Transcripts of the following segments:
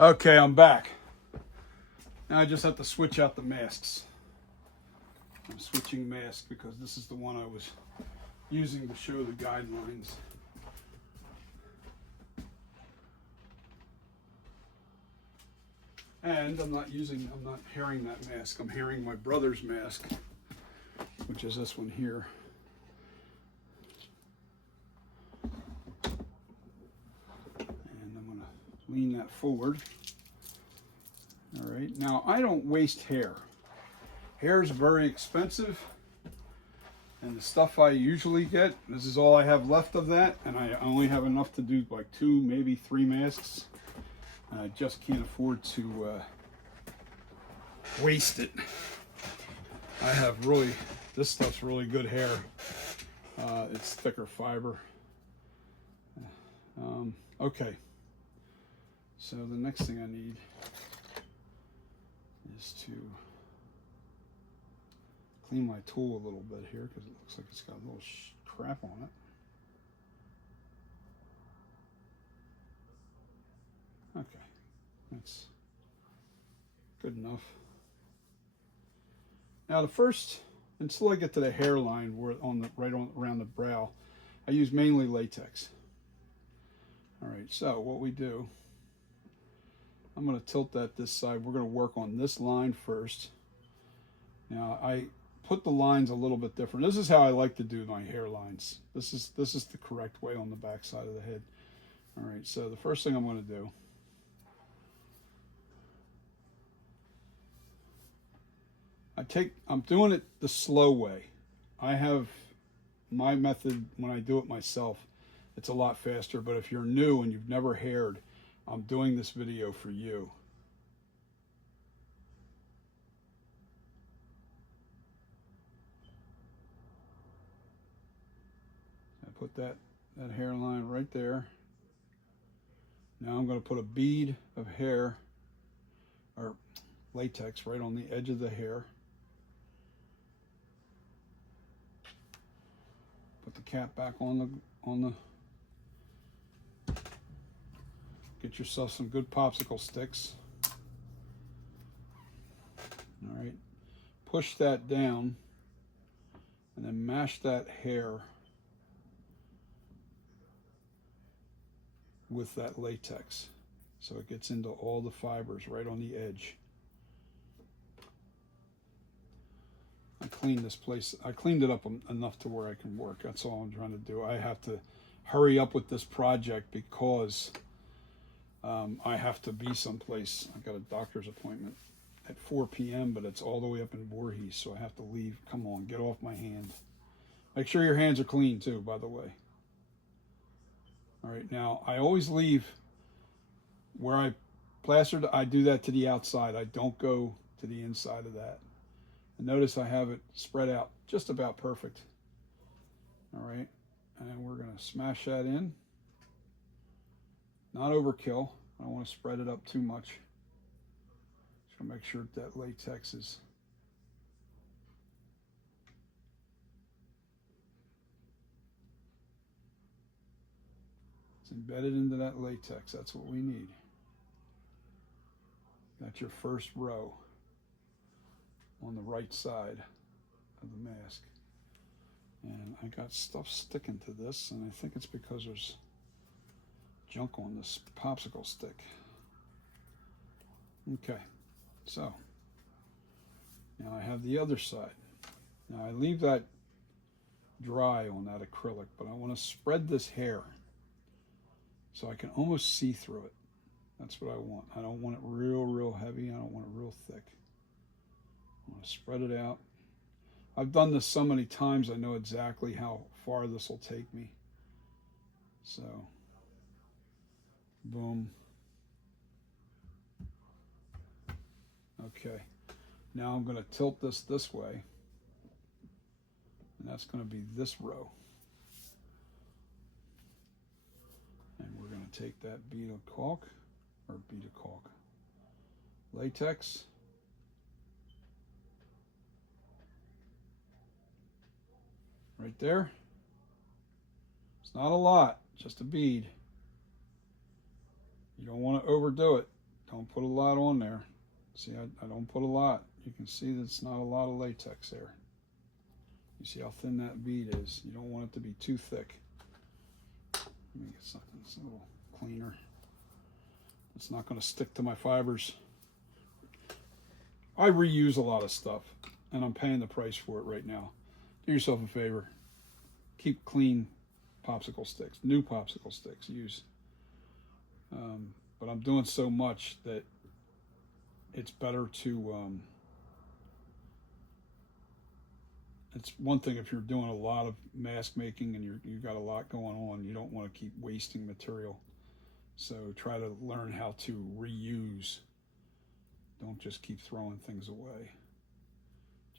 Okay, I'm back. Now I just have to switch out the masks. I'm switching masks because this is the one I was using to show the guidelines. And I'm not hearing that mask. I'm hearing my brother's mask, which is this one here. And I'm going to lean that forward. All right, now I don't waste hair. Hair is very expensive, and the stuff I usually get, this is all I have left of that, and I only have enough to do like 2, maybe 3 masks. I just can't afford to waste it. I have this stuff's really good hair. It's thicker fiber. Okay, so the next thing I need is to clean my tool a little bit here because it looks like it's got a little crap on it. Okay, that's good enough. Now until I get to the hairline, where around the brow, I use mainly latex. All right, so what we do, I'm going to tilt that this side. We're going to work on this line first. Now I put the lines a little bit different. This is how I like to do my hairlines. This is the correct way on the back side of the head. All right, so the first thing I'm going to do, I'm doing it the slow way. I have my method when I do it myself. It's a lot faster, but if you're new and you've never haired, I'm doing this video for you. I put that hairline right there. Now I'm going to put a bead of hair or latex right on the edge of the hair. Put the cap back on the. Get yourself some good popsicle sticks. All right, push that down, and then mash that hair with that latex, so it gets into all the fibers right on the edge. I cleaned this place. I cleaned it up enough to where I can work. That's all I'm trying to do. I have to hurry up with this project because I have to be someplace. I got a doctor's appointment at 4 p.m., but it's all the way up in Voorhees, so I have to leave. Come on, get off my hand. Make sure your hands are clean too, by the way. All right, now I always leave where I plastered. I do that to the outside. I don't go to the inside of that. And notice I have it spread out just about perfect. All right, and we're going to smash that in. Not overkill. I don't want to spread it up too much. Just going to make sure that latex is embedded into that latex. That's what we need. That's your first row on the right side of the mask. And I got stuff sticking to this, and I think it's because there's junk on this popsicle stick. Okay, so now I have the other side. Now I leave that dry on that acrylic, but I want to spread this hair so I can almost see through it. That's what I want. I don't want it real heavy. I don't want it real thick. I want to spread it out. I've done this so many times, I know exactly how far this will take me. So, boom. Okay, now I'm going to tilt this way, and that's going to be this row. And we're going to take that bead of latex, right there. It's not a lot, just a bead. You don't want to overdo it. Don't put a lot on there. See, I don't put a lot. You can see that it's not a lot of latex there. You see how thin that bead is. You don't want it to be too thick. Let me get something that's a little cleaner. It's not going to stick to my fibers. I reuse a lot of stuff, and I'm paying the price for it right now. Do yourself a favor. Keep clean popsicle sticks, new popsicle sticks. Use. But I'm doing so much that it's better to. It's one thing if you're doing a lot of mask making and you've got a lot going on, you don't want to keep wasting material. So try to learn how to reuse. Don't just keep throwing things away.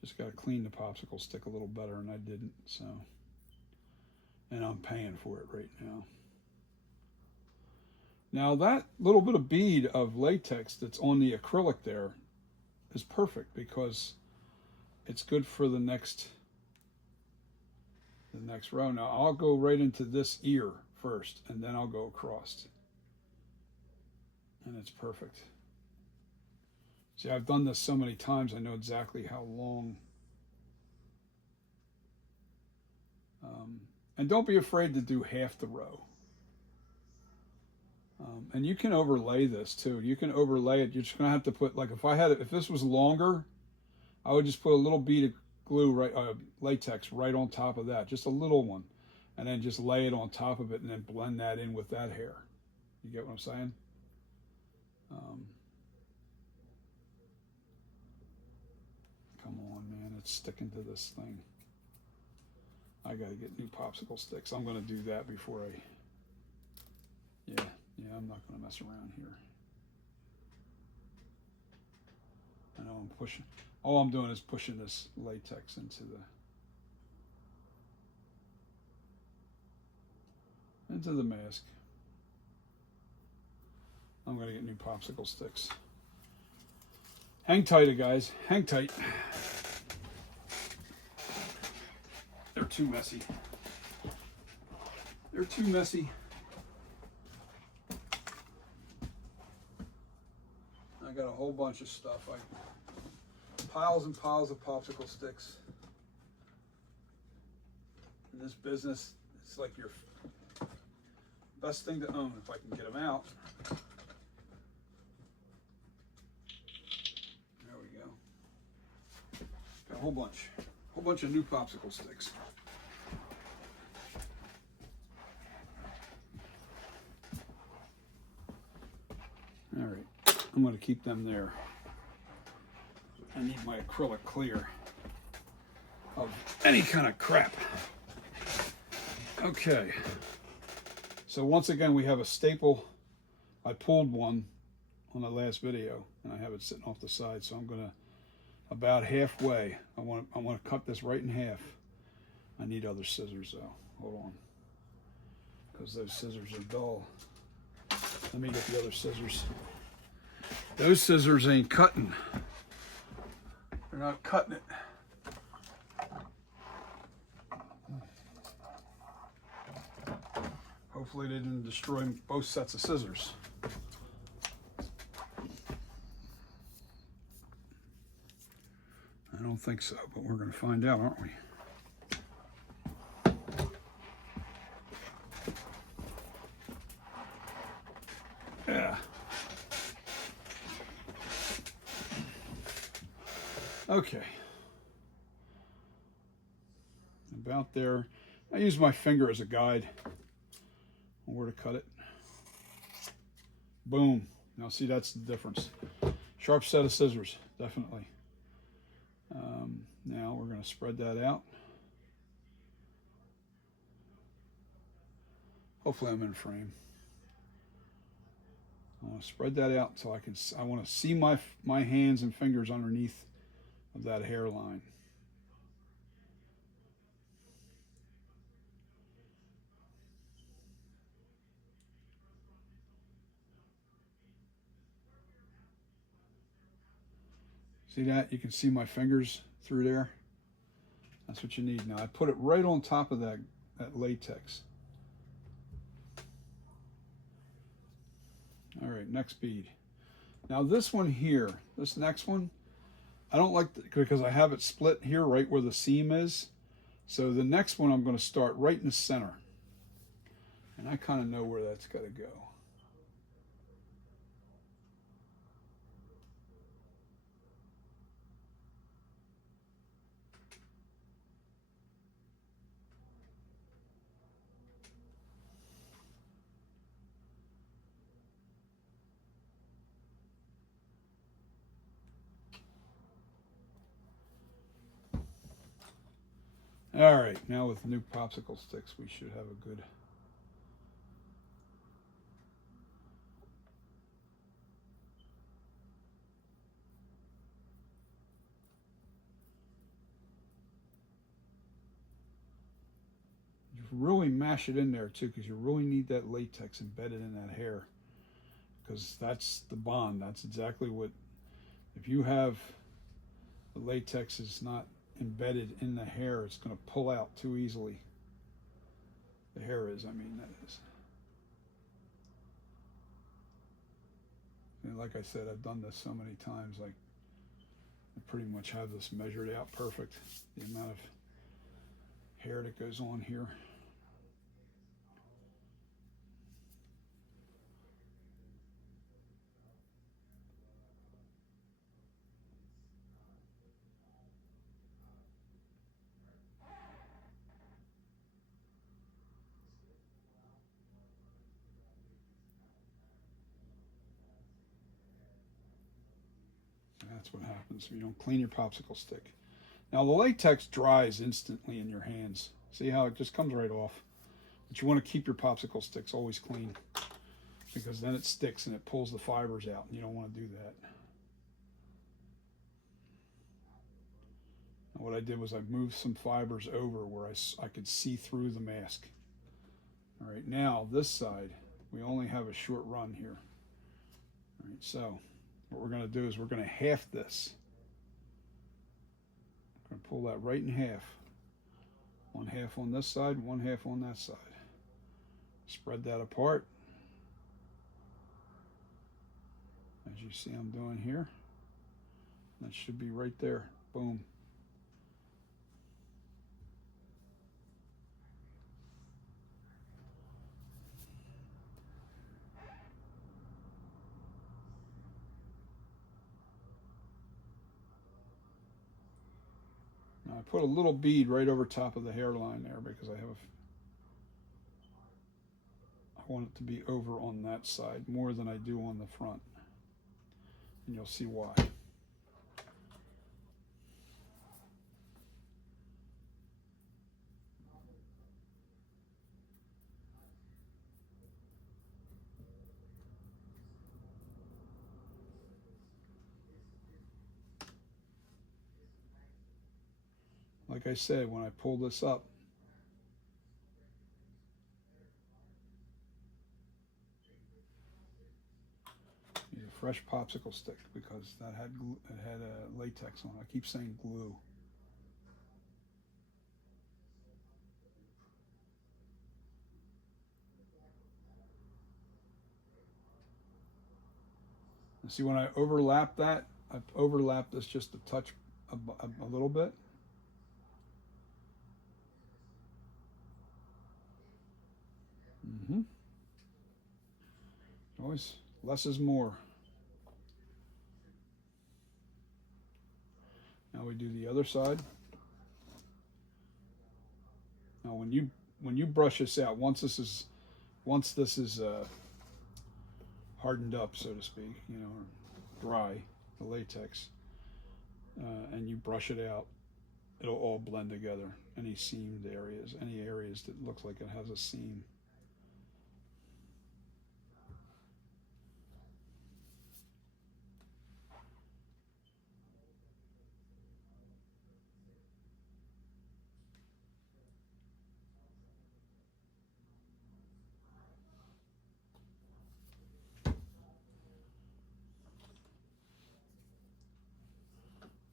Just got to clean the popsicle stick a little better, and I didn't. So, and I'm paying for it right now. Now that little bit of bead of latex that's on the acrylic there is perfect because it's good for the next row. Now I'll go right into this ear first, and then I'll go across. And it's perfect. See, I've done this so many times, I know exactly how long. And don't be afraid to do half the row. And you can overlay this too. You can overlay it. You're just gonna have to put, like, if this was longer, I would just put a little bead of glue, latex right on top of that, just a little one, and then just lay it on top of it, and then blend that in with that hair. You get what I'm saying? Come on, man, it's sticking to this thing. I gotta get new popsicle sticks. I'm gonna do that before yeah, I'm not gonna mess around here. I know I'm pushing, all I'm doing is pushing this latex into the mask. I'm gonna get new popsicle sticks. Hang tight, guys. Hang tight. They're too messy. They're too messy. I got a whole bunch of stuff. Piles and piles of popsicle sticks. In this business, it's like your best thing to own if I can get them out. There we go. Got a whole bunch of new popsicle sticks. All right, I'm going to keep them there. I need my acrylic clear of any kind of crap. Okay, so once again we have a staple. I pulled one on the last video and I have it sitting off the side, so I'm gonna, about halfway, I want to cut this right in half. I need other scissors though. Hold on, because those scissors are dull. Let me get the other scissors. Those scissors ain't cutting. They're not cutting it. Hopefully they didn't destroy both sets of scissors. I don't think so, but we're going to find out, aren't we? Yeah. Okay. About there. I use my finger as a guide on where to cut it. Boom. Now see, that's the difference. Sharp set of scissors, definitely. Now we're going to spread that out. Hopefully I'm in frame. I want to spread that out until I want to see my hands and fingers underneath of that hairline. See that? You can see my fingers through there. That's what you need. Now I put it right on top of that latex. All right, next bead. Now this one here, this next one, I don't like because I have it split here right where the seam is. So the next one I'm going to start right in the center. And I kind of know where that's got to go. All right, now with new popsicle sticks, we should have a good. You really mash it in there too, because you really need that latex embedded in that hair, because that's the bond. That's exactly what. If you have the latex is not embedded in the hair, it's going to pull out too easily. The hair is, I mean, that is. And like I said, I've done this so many times, like I pretty much have this measured out perfect, the amount of hair that goes on here. That's what happens if you don't clean your popsicle stick. Now the latex dries instantly in your hands. See how it just comes right off? But you want to keep your popsicle sticks always clean, because then it sticks and it pulls the fibers out, and you don't want to do that. And what I did was I moved some fibers over where I could see through the mask. All right, now this side, we only have a short run here. All right, so what we're going to do is we're going to half this. I'm going to pull that right in half. One half on this side, one half on that side. Spread that apart. As you see I'm doing here. That should be right there. Boom. Now I put a little bead right over top of the hairline there because I want it to be over on that side more than I do on the front. And you'll see why. Like I said, when I pull this up, use a fresh popsicle stick because that had latex on it. I keep saying glue. And see, when I overlap that, I've overlapped this just a touch, a little bit. Mm-hmm. Always less is more. Now we do the other side. Now when you brush this out, once this is hardened up, so to speak, you know, or dry, the latex, and you brush it out, it'll all blend together. Any seamed areas, any areas that looks like it has a seam.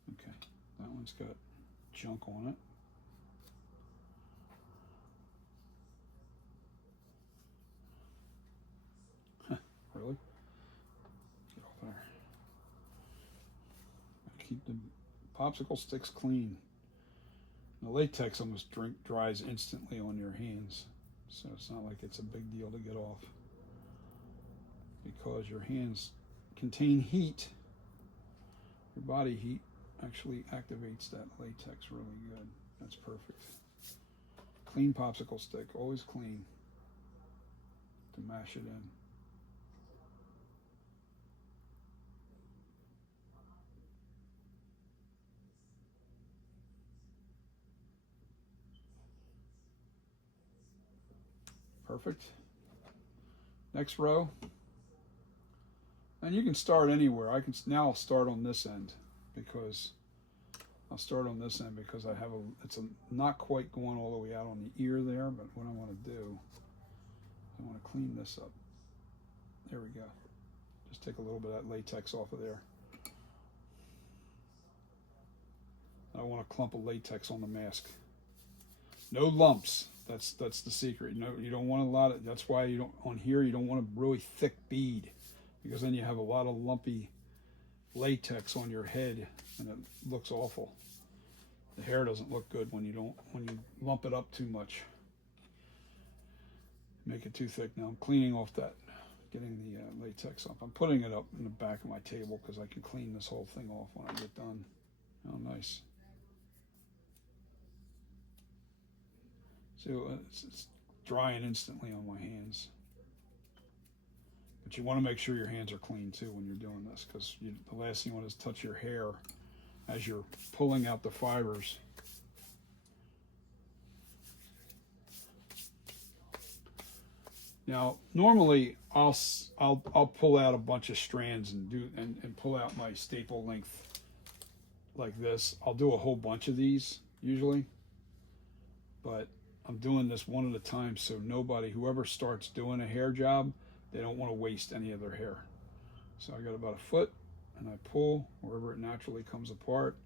Okay, that one's got junk on it. Really? Get off there. Popsicle sticks clean. The latex almost dries instantly on your hands, so it's not like it's a big deal to get off, because your hands contain heat. Your body heat actually activates that latex really good. That's perfect. Clean popsicle stick, always clean to mash it in. Perfect. Next row. And you can start anywhere. I'll start on this end because I have it's not quite going all the way out on the ear there, but what I want to do, I want to clean this up. There we go. Just take a little bit of that latex off of there. I want a clump of latex on the mask. No lumps. That's the secret. You don't want a lot of. That's why you don't on here. You don't want a really thick bead, because then you have a lot of lumpy latex on your head, and it looks awful. The hair doesn't look good when you lump it up too much. Make it too thick. Now I'm cleaning off that, getting the latex up. I'm putting it up in the back of my table because I can clean this whole thing off when I get done. Oh, nice. So it's drying instantly on my hands. But you want to make sure your hands are clean too when you're doing this, because the last thing you want is touch your hair as you're pulling out the fibers. Now, normally I'll pull out a bunch of strands and pull out my staple length like this. I'll do a whole bunch of these usually, but I'm doing this one at a time, so whoever starts doing a hair job, they don't want to waste any of their hair. So I got about a foot, and I pull wherever it naturally comes apart.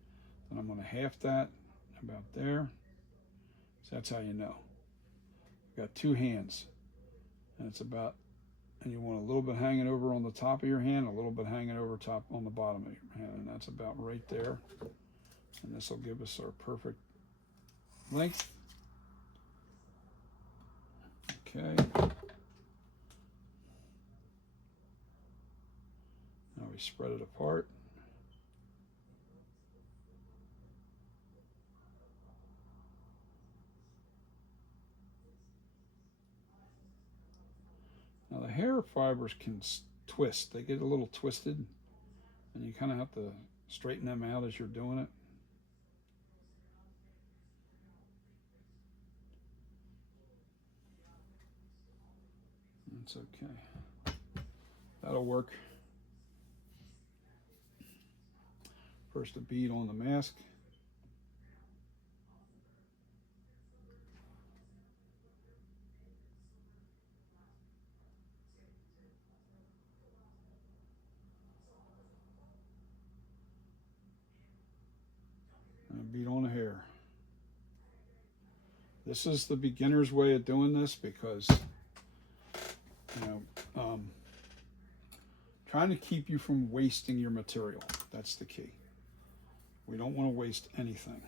Then I'm going to half that about there. So that's how you know. I've got two hands, and and you want a little bit hanging over on the top of your hand, a little bit hanging over top on the bottom of your hand, and that's about right there. And this will give us our perfect length. Okay. Now we spread it apart. Now the hair fibers can twist. They get a little twisted, and you kind of have to straighten them out as you're doing it. That's okay. That'll work. First a bead on the mask. And a bead on the hair. This is the beginner's way of doing this because, trying to keep you from wasting your material. That's the key. We don't want to waste anything.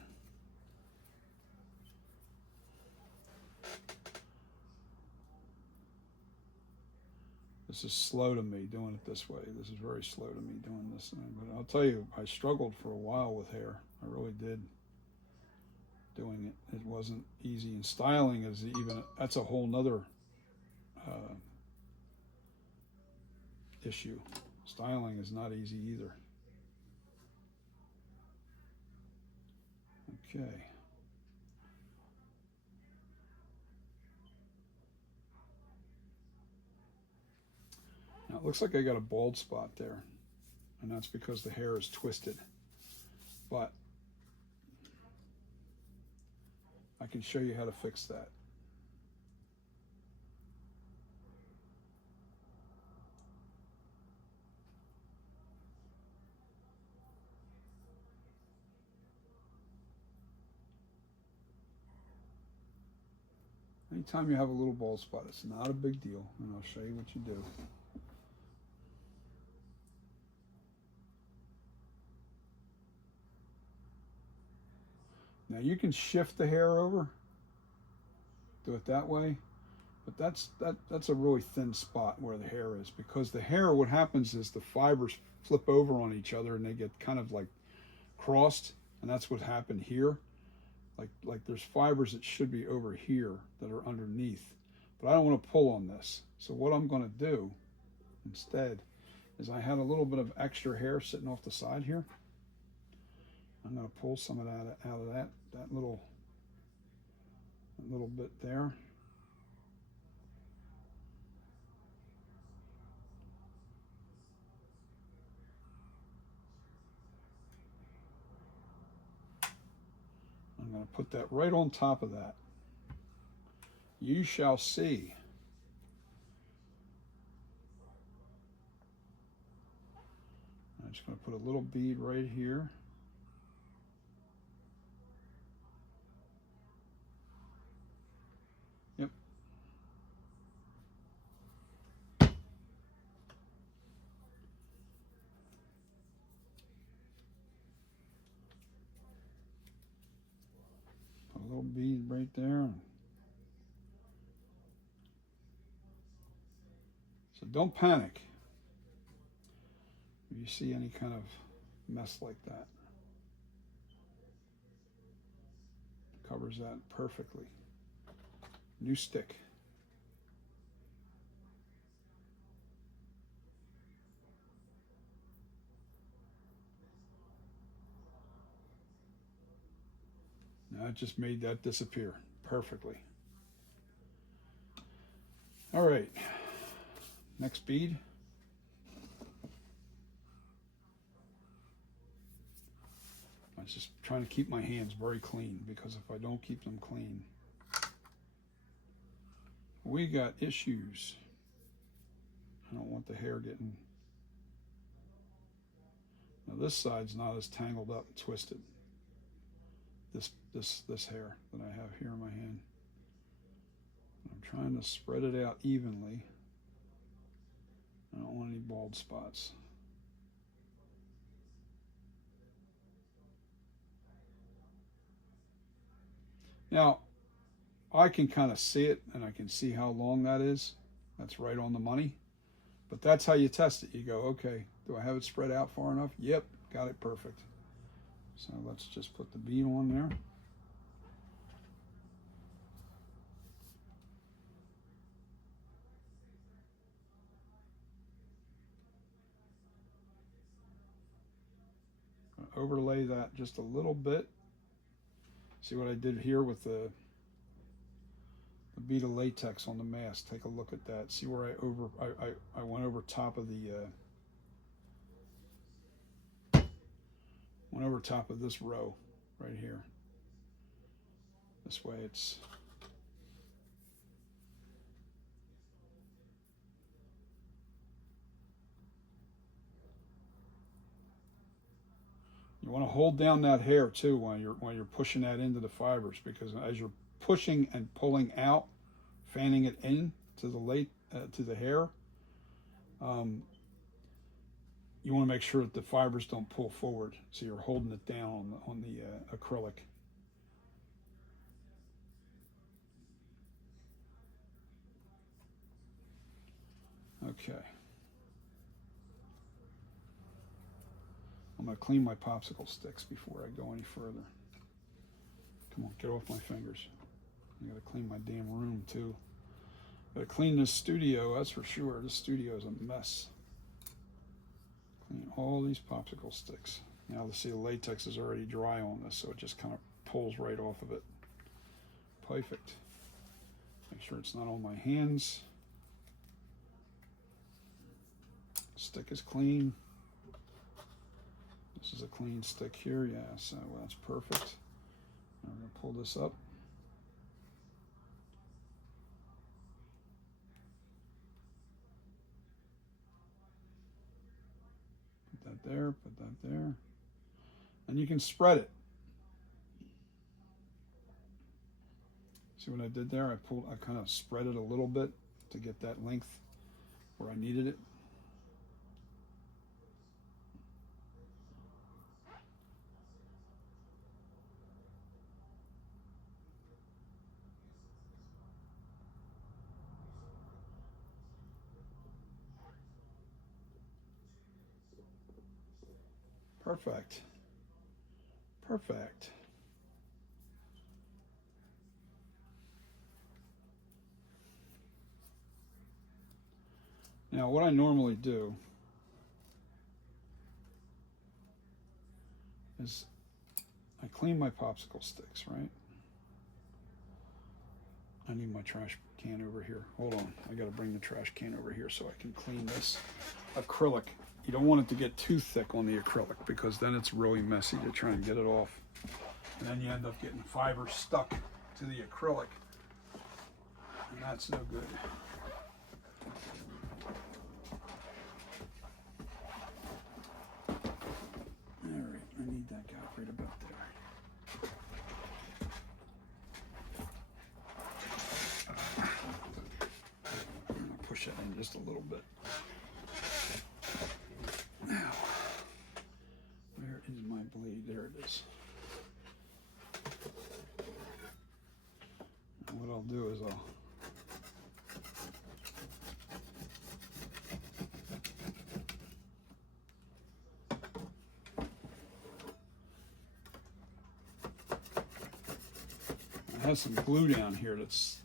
This is slow to me doing it this way. This is very slow to me doing this. But I'll tell you, I struggled for a while with hair. I really did. Doing it. It wasn't easy. And styling is that's a whole nother issue. Styling is not easy either. Okay. Now it looks like I got a bald spot there, and that's because the hair is twisted. But I can show you how to fix that. Anytime you have a little bald spot, it's not a big deal, and I'll show you what you do. Now you can shift the hair over, do it that way, but that's a really thin spot where the hair is, because the hair, what happens is the fibers flip over on each other and they get kind of like crossed, and that's what happened here. Like there's fibers that should be over here that are underneath, but I don't want to pull on this. So what I'm going to do instead is, I had a little bit of extra hair sitting off the side here. I'm going to pull some of that out of that little bit there. I'm going to put that right on top of that. You shall see. I'm just going to put a little bead right here. Yep. Put a little bead right there. So don't panic if you see any kind of mess like that. Covers that perfectly. New stick. Now it just made that disappear perfectly. All right, next bead. I'm just trying to keep my hands very clean, because if I don't keep them clean, we got issues. I don't want the hair getting... Now this side's not as tangled up and twisted. This hair that I have here in my hand. I'm trying to spread it out evenly. I don't want any bald spots. Now, I can kind of see it, and I can see how long that is. That's right on the money. But that's how you test it. You go, okay, do I have it spread out far enough? Yep, got it perfect. So let's just put the bead on there. Overlay that just a little bit. See what I did here with the bead of latex on the mask. Take a look at that. See where I went over top of this row right here. This way it's... You want to hold down that hair too when you're pushing that into the fibers, because as you're pushing and pulling out, fanning it in to the hair, you want to make sure that the fibers don't pull forward, so you're holding it down on the acrylic. Okay. I'm going to clean my popsicle sticks before I go any further. Come on, get off my fingers. I got to clean my damn room too. Got to clean this studio, that's for sure. This studio is a mess. Clean all these popsicle sticks. Now see, the latex is already dry on this, so it just kind of pulls right off of it. Perfect. Make sure it's not on my hands. Stick is clean. This is a clean stick here, yeah, so that's perfect. I'm going to pull this up. Put that there, put that there. And you can spread it. See what I did there? I kind of spread it a little bit to get that length where I needed it. Perfect. Perfect. Now, what I normally do is I clean my popsicle sticks, right? I need my trash can over here. Hold on. I got to bring the trash can over here so I can clean this acrylic. You don't want it to get too thick on the acrylic because then it's really messy to try and get it off. And then you end up getting fiber stuck to the acrylic. And that's no good. Alright, I need that guy right about there. I'm going to push it in just a little bit. Now, where is my blade? There it is. And what I'll do is I have some glue down here that's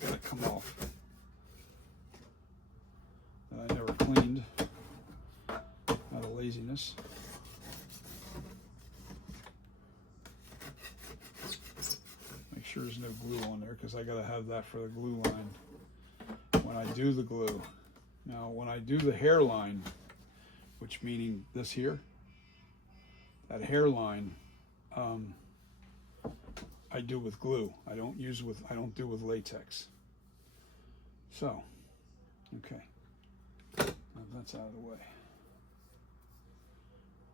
got to come off that I never cleaned out of laziness. Make sure there's no glue on there because I got to have that for the glue line when I do the glue. Now when I do the hairline, which meaning this here, that hairline, I do with glue. I don't do with latex. So, okay. Now that's out of the way.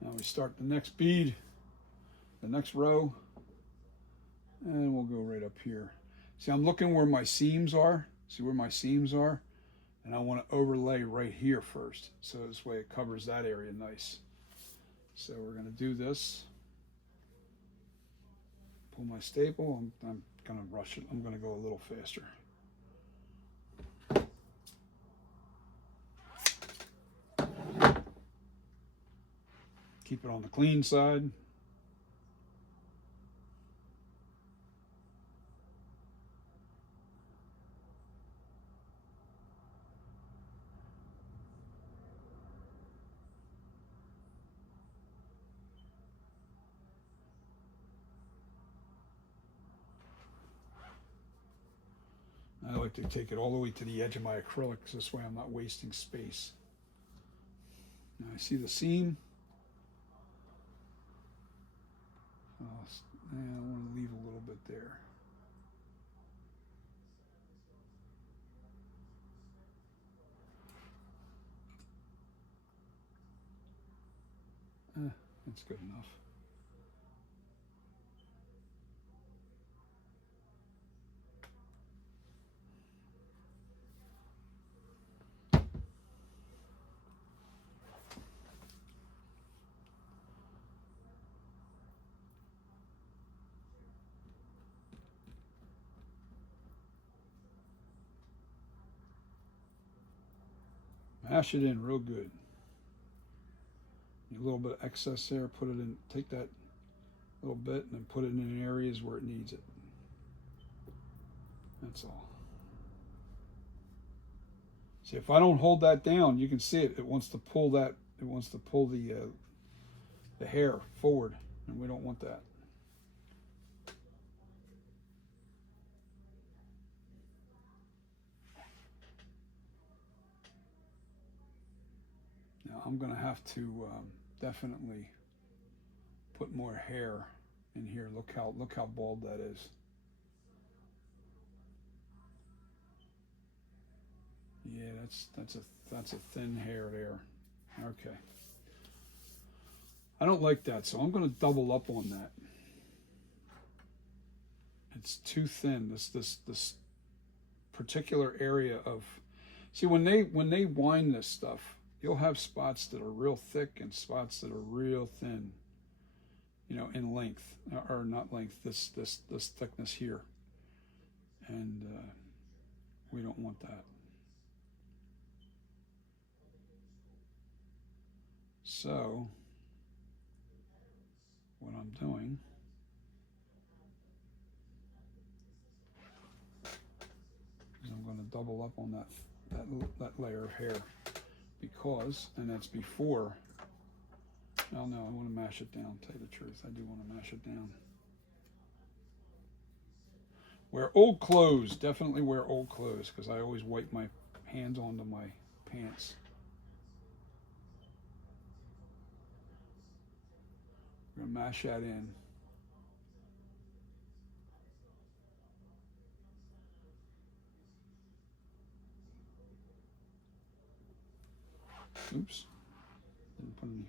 Now we start the next bead, the next row, and we'll go right up here. See, I'm looking where my seams are. See where my seams are? And I want to overlay right here first. So this way it covers that area nice. So we're going to do this. Pull my staple. I'm going to rush it. I'm going to go a little faster. Keep it on the clean side. I like to take it all the way to the edge of my acrylics. This way I'm not wasting space. Now I see the seam. I want to leave a little bit there. That's good enough. Mash it in real good. A little bit of excess there, put it in, take that little bit and then put it in areas where it needs it. That's all. See, if I don't hold that down, you can see it. It wants to pull that. It wants to pull the hair forward, and we don't want that. Now I'm going to have to definitely put more hair in here. Look how bald that is. Yeah, that's a thin hair there. Okay. I don't like that, so I'm going to double up on that. It's too thin. This particular area of, see, when they wind this stuff, you'll have spots that are real thick and spots that are real thin. You know, in length, or not length. This thickness here, and we don't want that. So I'm doing is I'm going to double up on that layer of hair because, and that's before. Oh no, I want to mash it down. Tell you the truth, I do want to mash it down. Wear old clothes. Definitely wear old clothes because I always wipe my hands onto my pants. We're going to mash that in. Oops. Didn't put any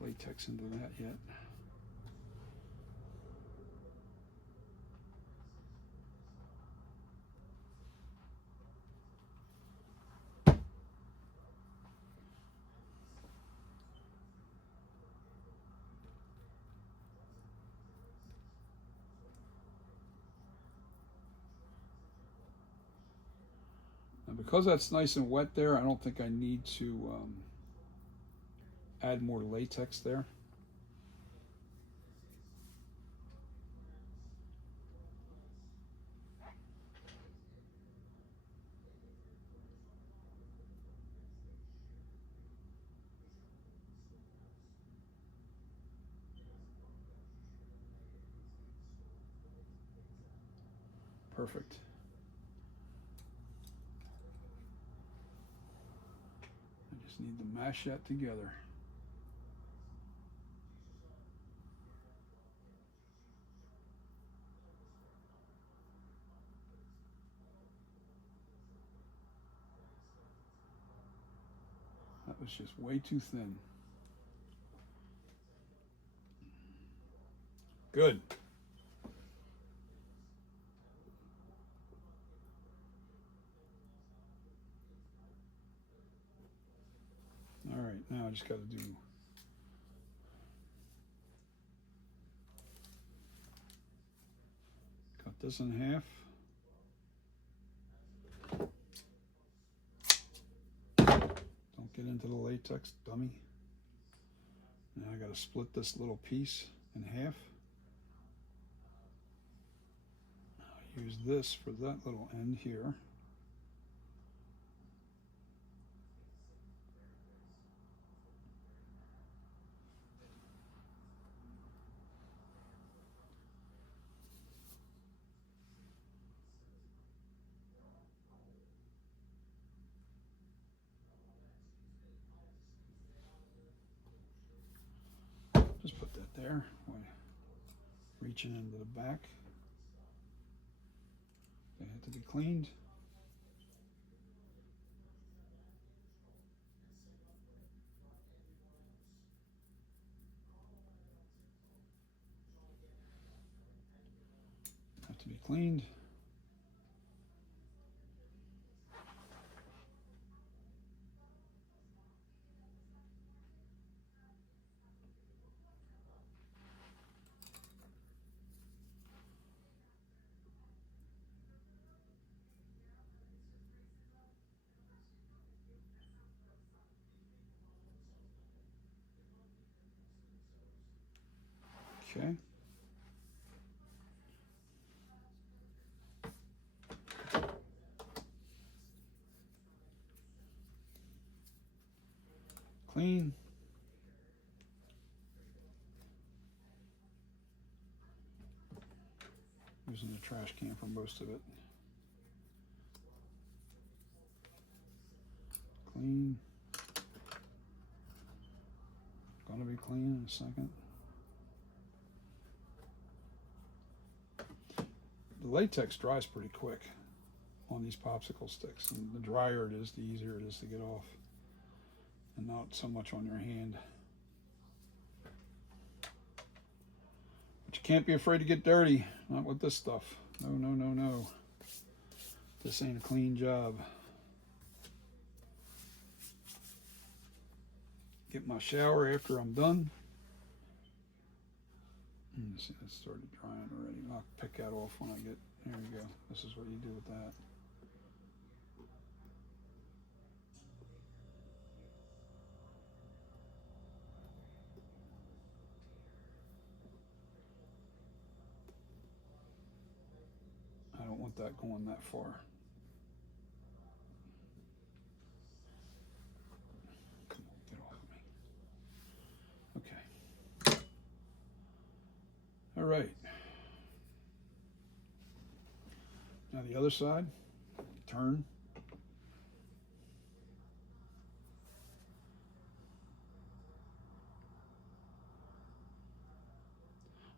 latex into that yet. And because that's nice and wet there, I don't think I need to add more latex there. Perfect. I just need to mash that together. That was just way too thin. Good. All right, now I just got to do cut this in half. Don't get into the latex, dummy. Now I got to split this little piece in half. I'll use this for that little end here. Just put that there, reaching into the back. They have to be cleaned. Have to be cleaned. Okay. Clean. Using the trash can for most of it. Clean. Gonna be clean in a second. The latex dries pretty quick on these popsicle sticks, and the drier it is, the easier it is to get off, and not so much on your hand. But you can't be afraid to get dirty, not with this stuff. No, no, no, no. This ain't a clean job. Get my shower after I'm done. See, that started drying already. I'll pick that off when I get, there you go. This is what you do with that. want that going that far. Come on, get off of me. Okay. All right. Now the other side, turn.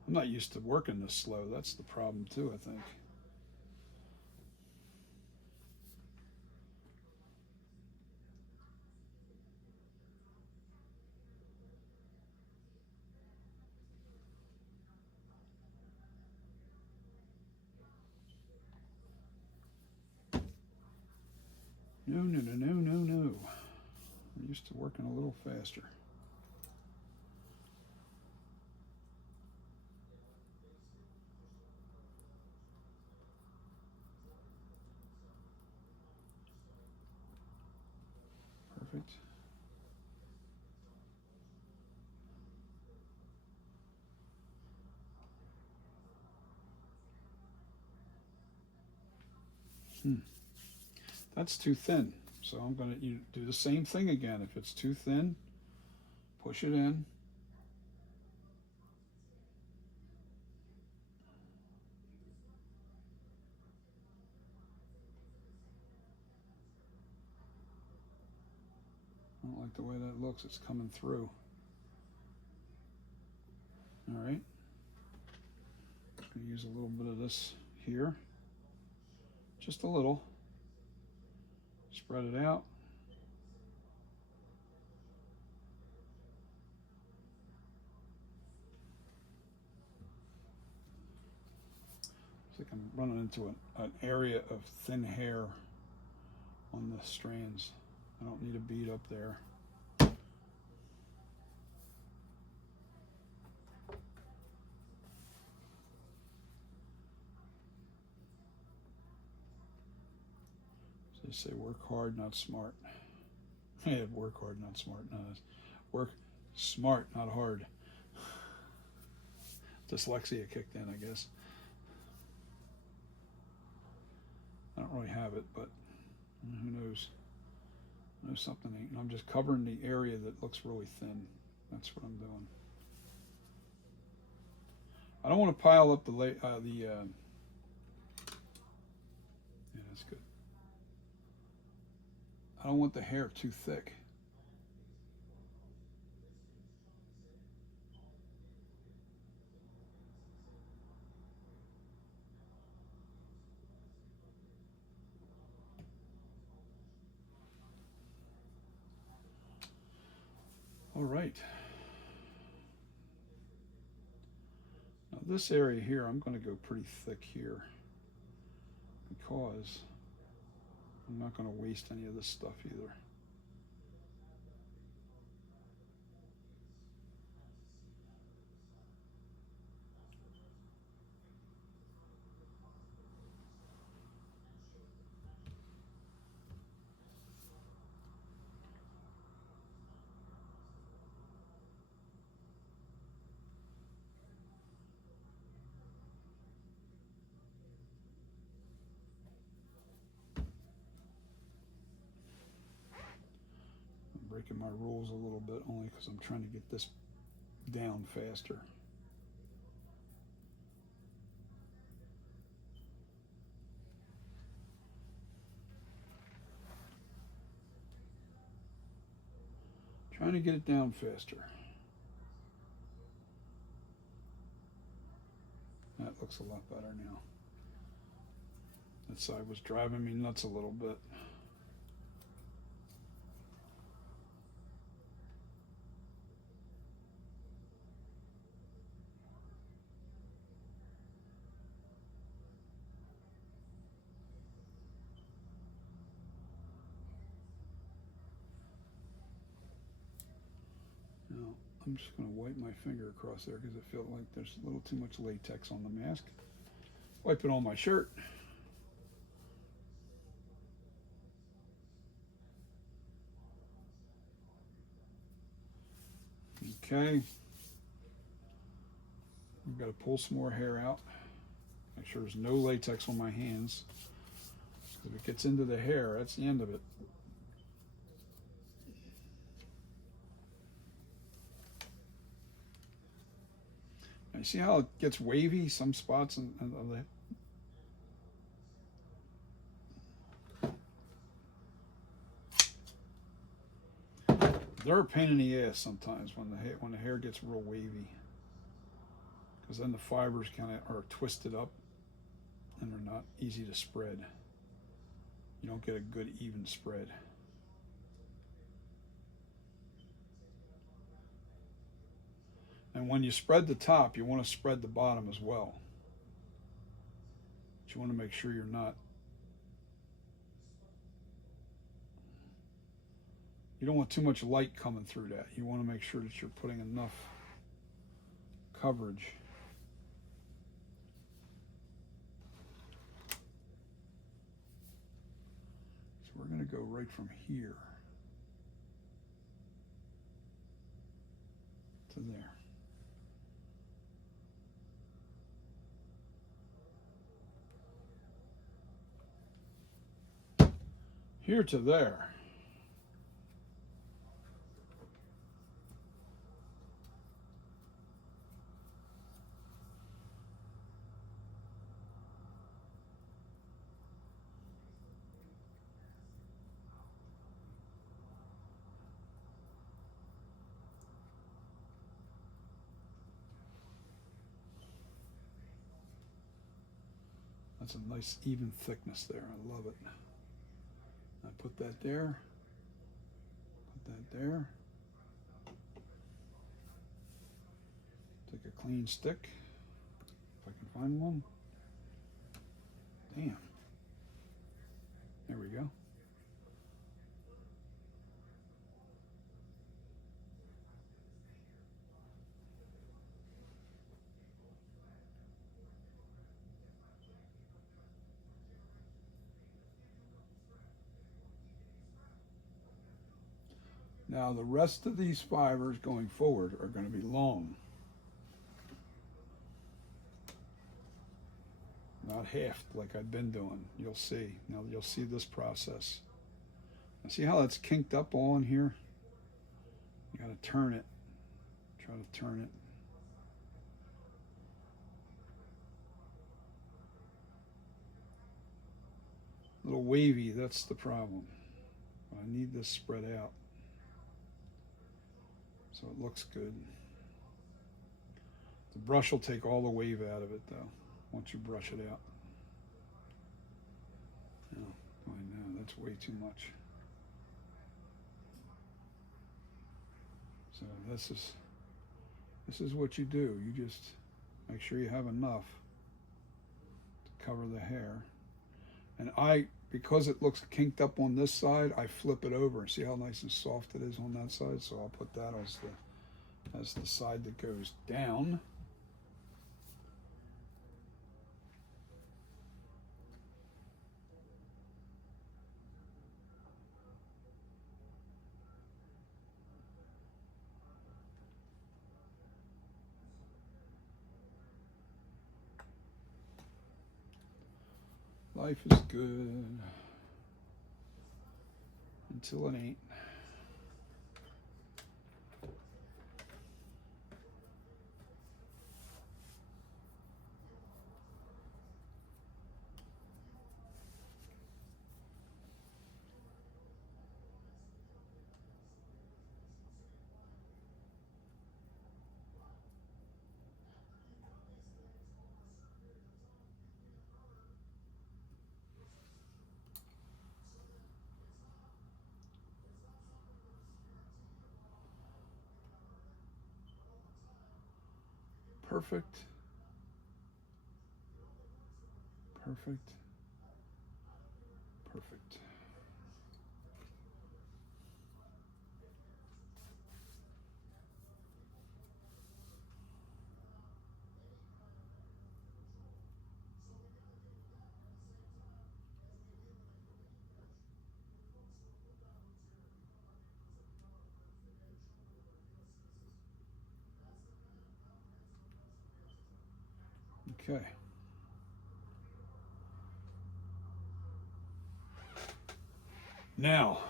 I'm not used to working this slow. That's the problem too, I think. No, no, no, no, no, no. I'm used to working a little faster. Perfect. That's too thin. So I'm going to do the same thing again. If it's too thin, push it in. I don't like the way that looks. It's coming through. All right. I'm going to use a little bit of this here. Just a little. Spread it out. It's like I'm running into an area of thin hair on the strands. I don't need a bead up there. So they say work hard, not smart. Yeah, work hard, not smart. No, work smart, not hard. Dyslexia kicked in, I guess. I don't really have it, but who knows? I know something ain't. I'm just covering the area that looks really thin. That's what I'm doing. I don't want to pile up yeah, that's good. I don't want the hair too thick. All right. Now this area here, I'm going to go pretty thick here because I'm not going to waste any of this stuff either. Breaking my rules a little bit only because I'm trying to get this down faster. Trying to get it down faster. That looks a lot better now. That side was driving me nuts a little bit. Now, I'm just going to wipe my finger across there because I feel like there's a little too much latex on the mask. Wipe it on my shirt. Okay. I've got to pull some more hair out. I Make sure there's no latex on my hands. If it gets into the hair, that's the end of it. Now you see how it gets wavy some spots and they're a pain in the ass sometimes when the hair gets real wavy, because then the fibers kind of are twisted up and they're not easy to spread. You don't get a good even spread. And when you spread the top, you want to spread the bottom as well. But you want to make sure you're not. You don't want too much light coming through that. You want to make sure that you're putting enough coverage. So we're going to go right from here to there. Here to there. That's a nice even thickness there. I love it. I put that there. Put that there. Take a clean stick, if I can find one. Damn. There we go. Now the rest of these fibers going forward are going to be long. Not half like I've been doing. You'll see. Now you'll see this process. Now see how that's kinked up all in here? You got to turn it. Try to turn it. A little wavy, that's the problem. But I need this spread out so it looks good. The brush will take all the wave out of it though, once you brush it out. Oh, I know, that's way too much. So this is what you do. You just make sure you have enough to cover the hair. And because it looks kinked up on this side, I flip it over and see how nice and soft it is on that side. So I'll put that as the side that goes down. Life is good until it ain't. Perfect. Perfect. Perfect. Okay. Now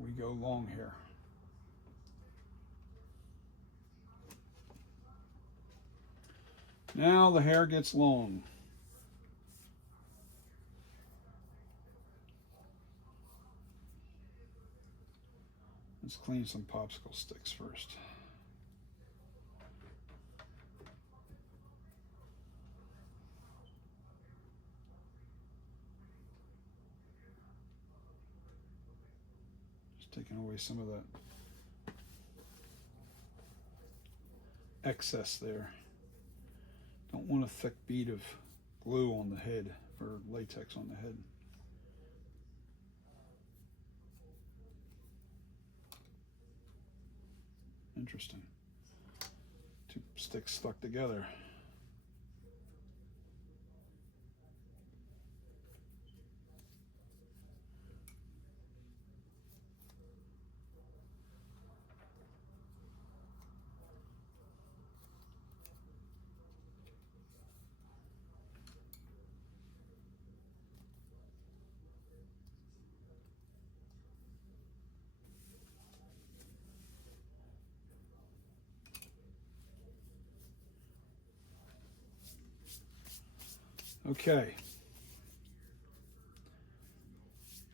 we go long hair. Now the hair gets long. Let's clean some popsicle sticks first. Just taking away some of that excess there. Don't want a thick bead of glue on the head, or latex on the head. Interesting. Two sticks stuck together. Okay.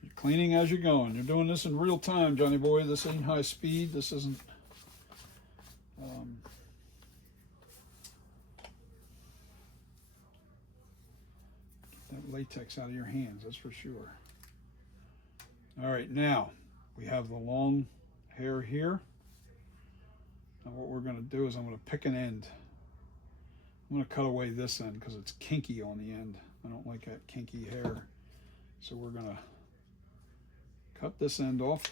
You're cleaning as you're going. You're doing this in real time, Johnny boy. This ain't high speed. This isn't get that latex out of your hands, that's for sure. All right, now we have the long hair here. Now what we're going to do is I'm going to pick an end. I'm going to cut away this end because it's kinky on the end. I don't like that kinky hair. So we're going to cut this end off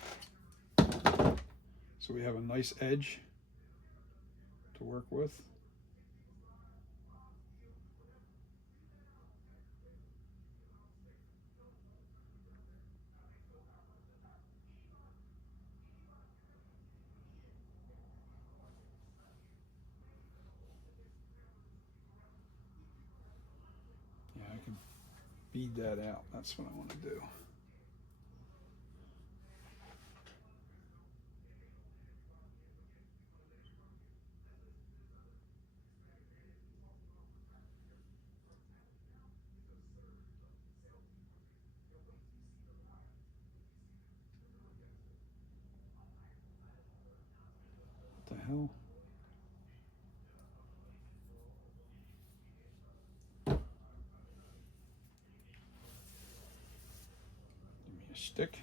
so we have a nice edge to work with. Yeah, I can bead that out. That's what I want to do. What the hell? Give me a stick.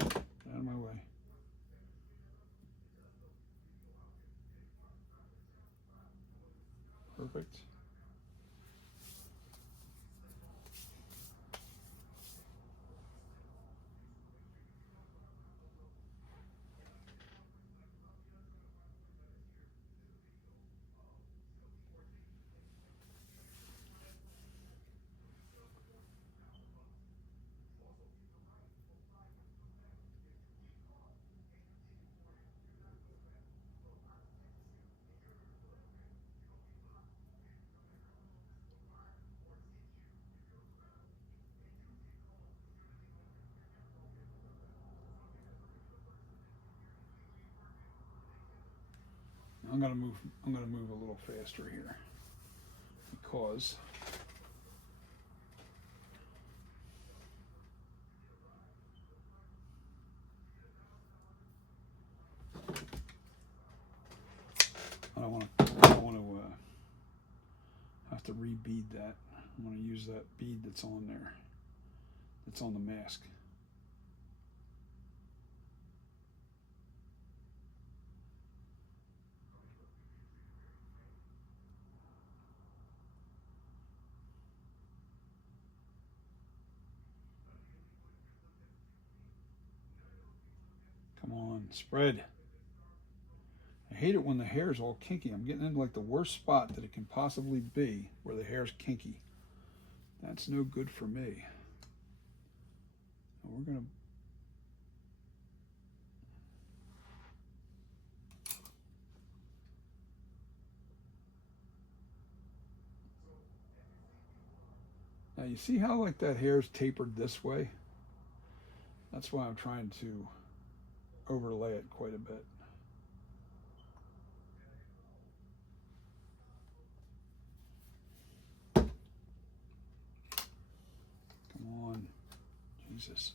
Out of my way. Perfect. I'm gonna move a little faster here because I don't want to have to re-bead that. I want to use that bead that's on there, that's on the mask. Come on, spread. I hate it when the hair's all kinky. I'm getting into like the worst spot that it can possibly be where the hair's kinky. That's no good for me. And we're gonna you see how like that hair's tapered this way? That's why I'm trying to overlay it quite a bit. Come on, Jesus.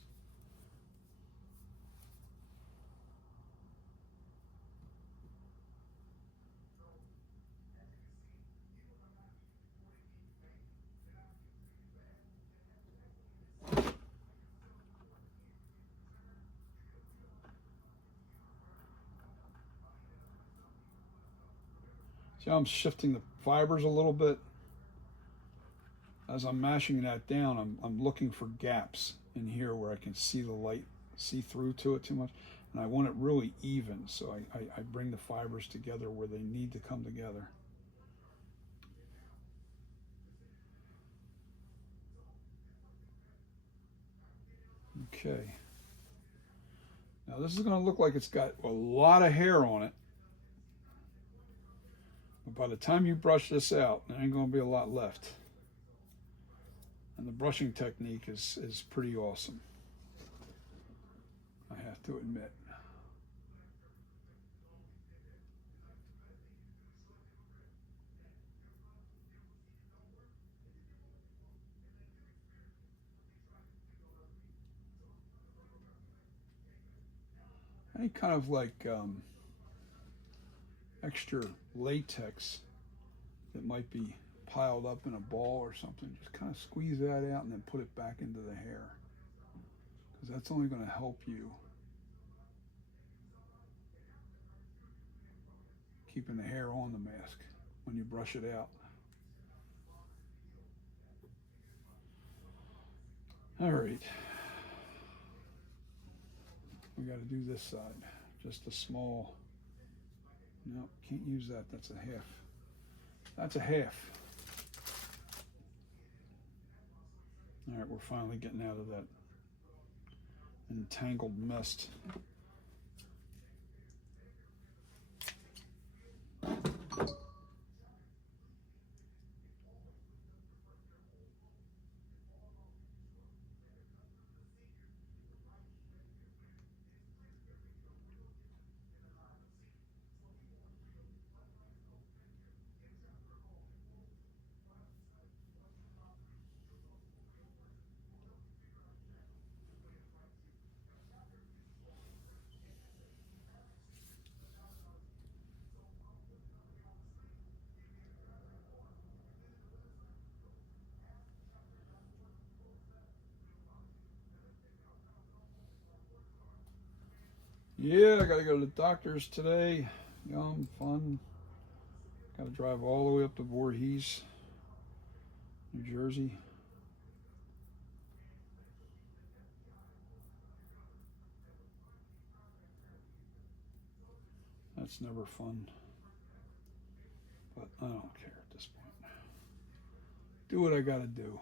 See how I'm shifting the fibers a little bit? As I'm mashing that down, I'm looking for gaps in here where I can see the light, see through to it too much. And I want it really even, so I bring the fibers together where they need to come together. Okay. Now this is going to look like it's got a lot of hair on it. But by the time you brush this out, there ain't going to be a lot left. And the brushing technique is pretty awesome, I have to admit. Any kind of like extra latex that might be piled up in a ball or something, just kind of squeeze that out and then put it back into the hair, because that's only going to help you keeping the hair on the mask when you brush it out. All right, we got to do this side. Just a small, no, can't use that, that's a half. That's a half. All right, we're finally getting out of that entangled mess. Yeah, I gotta go to the doctor's today. Yum, fun. Gotta drive all the way up to Voorhees, New Jersey. That's never fun. But I don't care at this point. Do what I gotta do.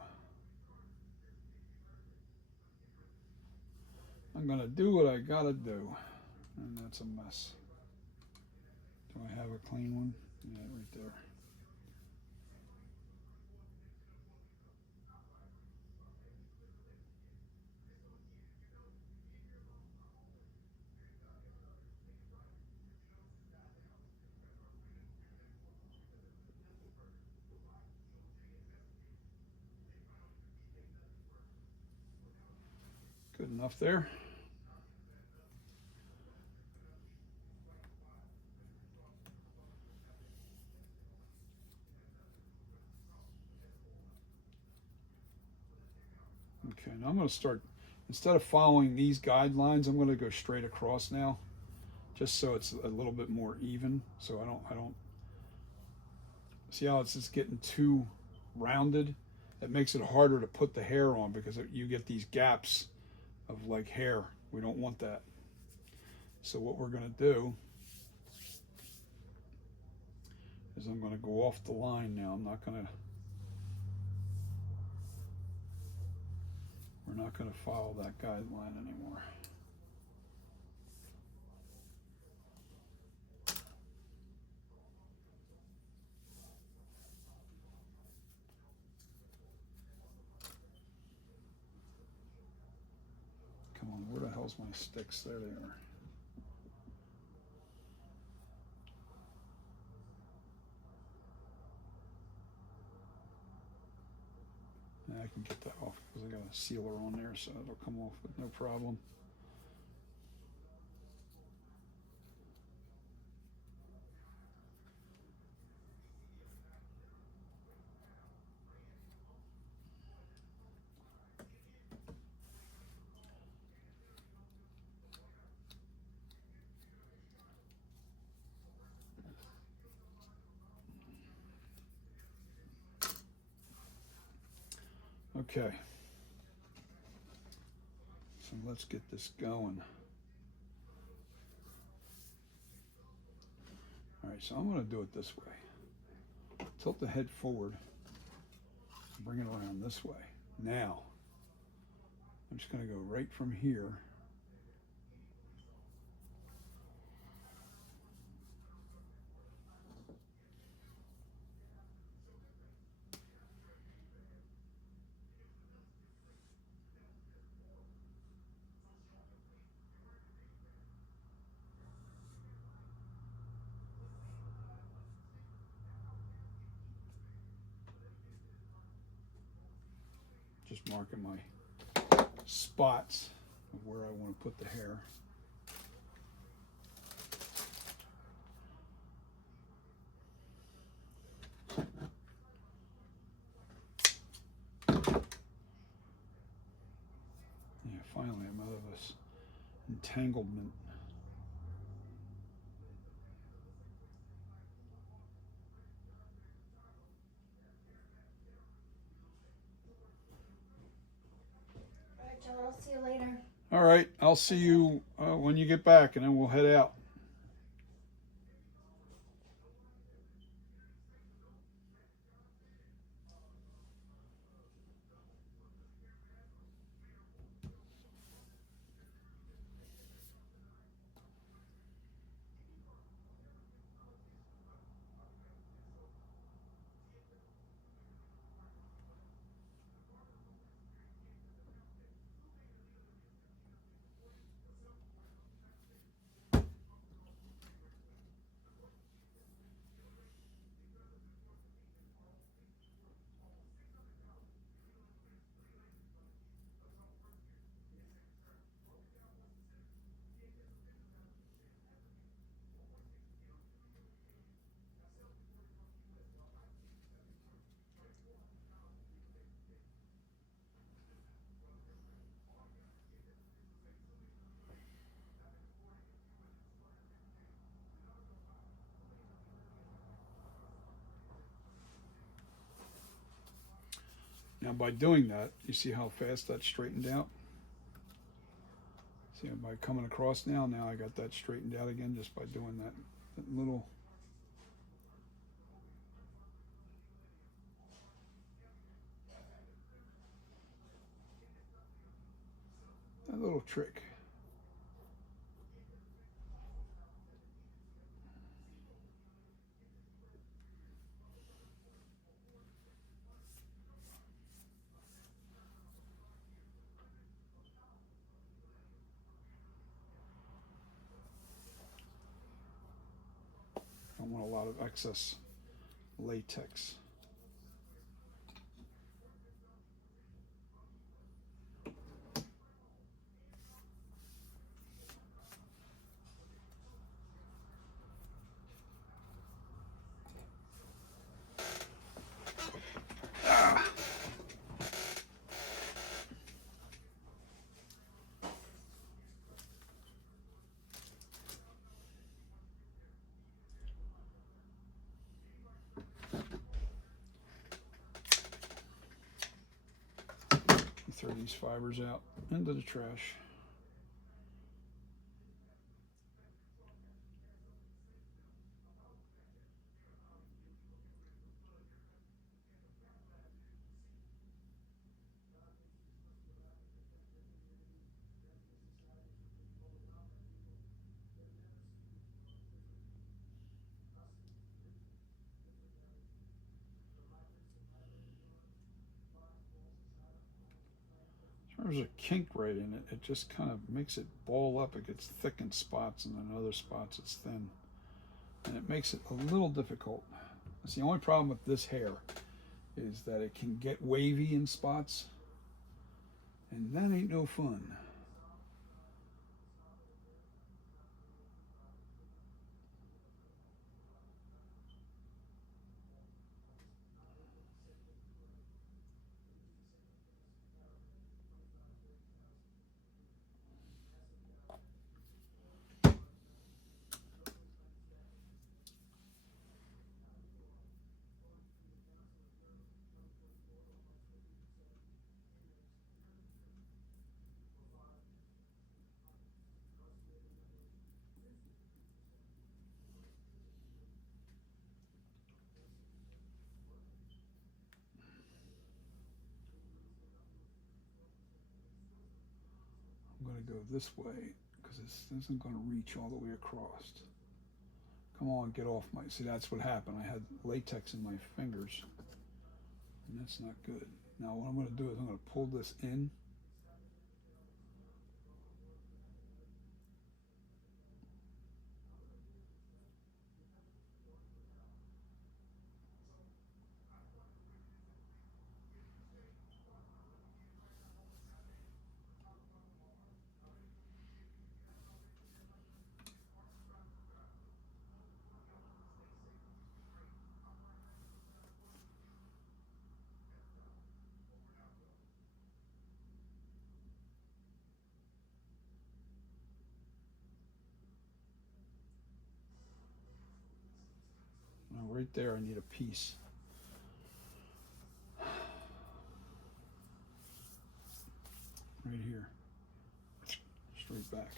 I'm gonna do what I gotta do. And that's a mess. Do I have a clean one? Yeah, right there. Good enough there. Okay, now I'm going to start, instead of following these guidelines, I'm going to go straight across now, just so it's a little bit more even. So I don't see how it's just getting too rounded. It makes it harder to put the hair on because you get these gaps of like hair. We don't want that. So what we're going to do is I'm going to go off the line now. We're not going to follow that guideline anymore. hell's my sticks? There they are. I can get that off because I got a sealer on there, so it'll come off with no problem. Okay, so let's get this going. All right, so I'm going to do it this way. Tilt the head forward, bring it around this way. Now, I'm just going to go right from here. Just marking my spots of where I want to put the hair. Yeah, finally I'm out of this entanglement. All right, John, I'll see you later. All right, I'll see you when you get back, and then we'll head out. Now by doing that, you see how fast that straightened out? See, by coming across now I got that straightened out again just by doing that little. That little trick. Don't want a lot of excess latex. Throw these fibers out into the trash. there's a kink right in it. It just kind of makes it ball up. It gets thick in spots, and then other spots it's thin. And it makes it a little difficult. That's the only problem with this hair, is that it can get wavy in spots, and that ain't no fun. I'm going to go this way because this isn't going to reach all the way across. Come on, get off my... See, that's what happened. I had latex in my fingers, and that's not good. Now what I'm going to do is I'm going to pull this in. Now right there I need a piece. Right here. Straight back.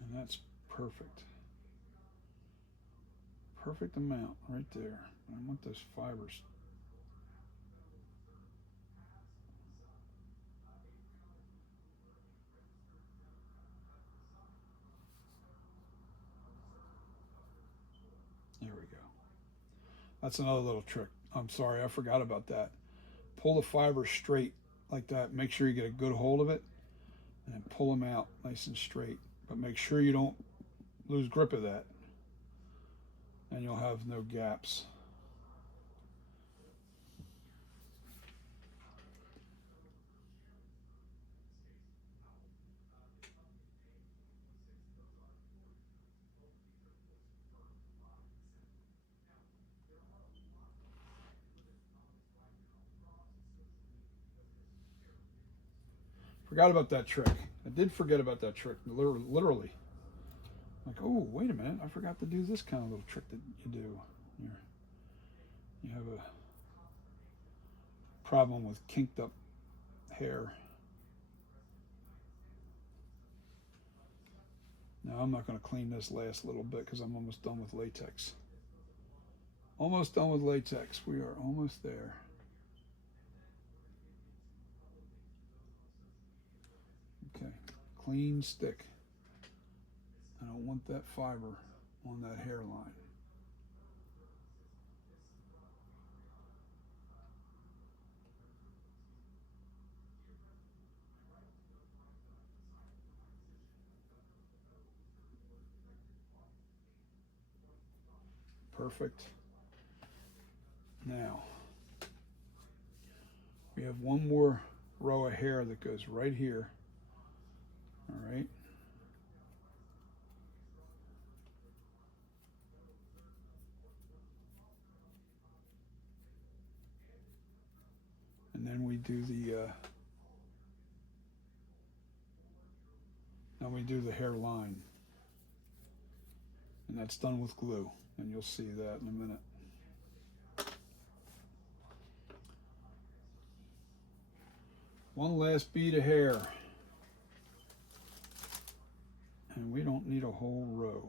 And that's perfect. Perfect amount right there. I want those fibers. There we go. That's another little trick. I'm sorry, I forgot about that. Pull the fiber straight like that. Make sure you get a good hold of it, and then pull them out nice and straight. But make sure you don't lose grip of that, and you'll have no gaps. Forgot about that trick. I did forget about that trick, literally. Like, oh, wait a minute, I forgot to do this kind of little trick that you do. You have a problem with kinked up hair. Now I'm not going to clean this last little bit because I'm almost done with latex. Almost done with latex. We are almost there. Okay, clean stick. I don't want that fiber on that hairline. Perfect. Now, we have one more row of hair that goes right here. All right. And then we do the hairline, and that's done with glue, and you'll see that in a minute. One last bead of hair, and we don't need a whole row.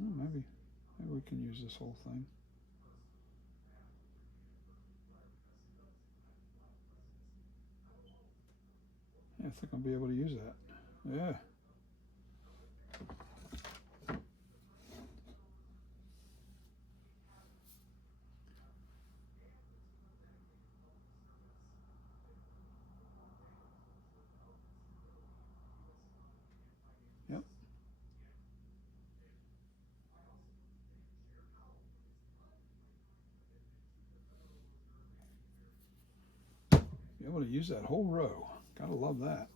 Maybe we can use this whole thing. Yeah, I think I'll be able to use that. Yeah. Yep. Be able to use that whole row. Gotta love that.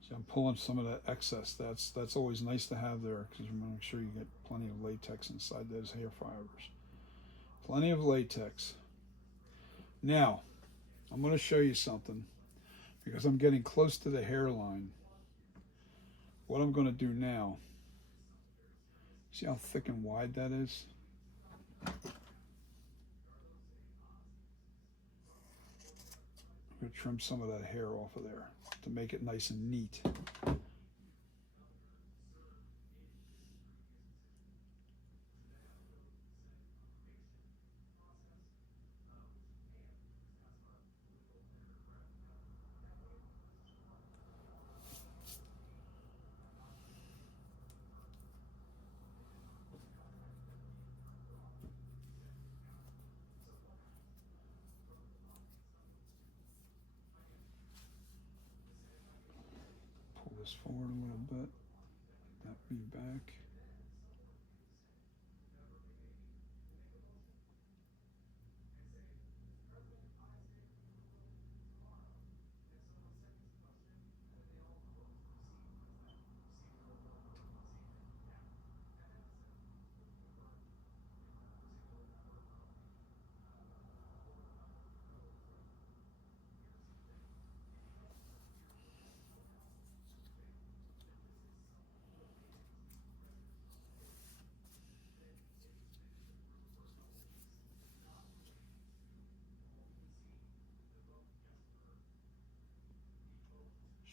See, I'm pulling some of that excess. That's always nice to have there because you want to make sure you get plenty of latex inside those hair fibers. Plenty of latex. Now, I'm going to show you something because I'm getting close to the hairline. What I'm going to do now, see how thick and wide that is? I'm going to trim some of that hair off of there to make it nice and neat. Pull this forward a little bit, that be back.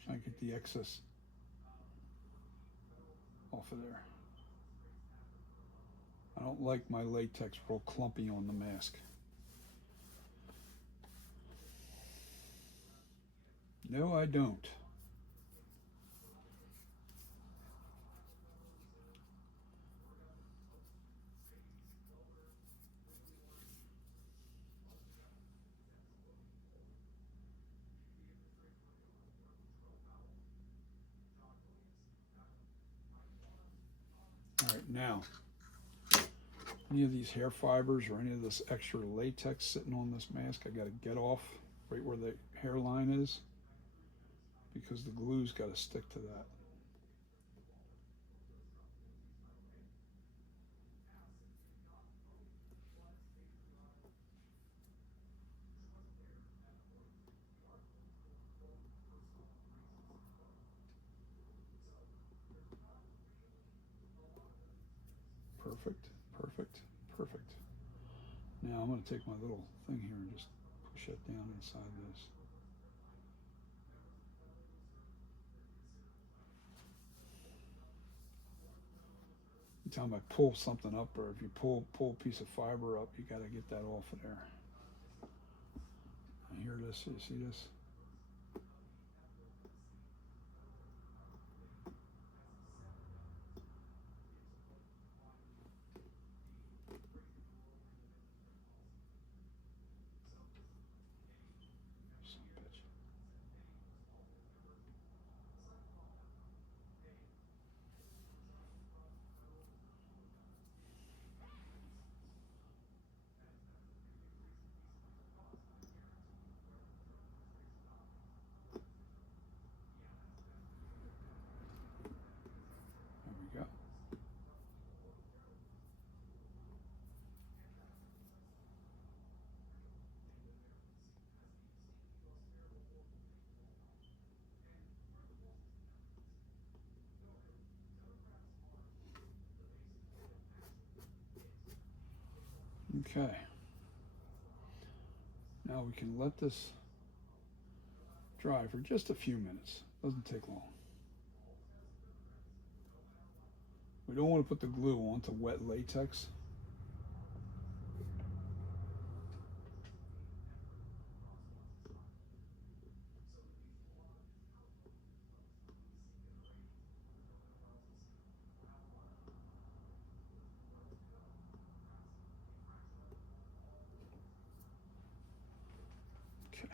Try and get the excess off of there. I don't like my latex real clumpy on the mask. No, I don't. All right, now, any of these hair fibers or any of this extra latex sitting on this mask, I got to get off right where the hairline is because the glue's got to stick to that. Perfect, perfect, perfect. Now I'm going to take my little thing here and just push it down inside this. Anytime I pull something up, or if you pull a piece of fiber up, you got to get that off of there. And here it is. You see this? Son of a bitch. Okay. Now we can let this dry for just a few minutes. Doesn't take long. We don't want to put the glue onto wet latex. Okay.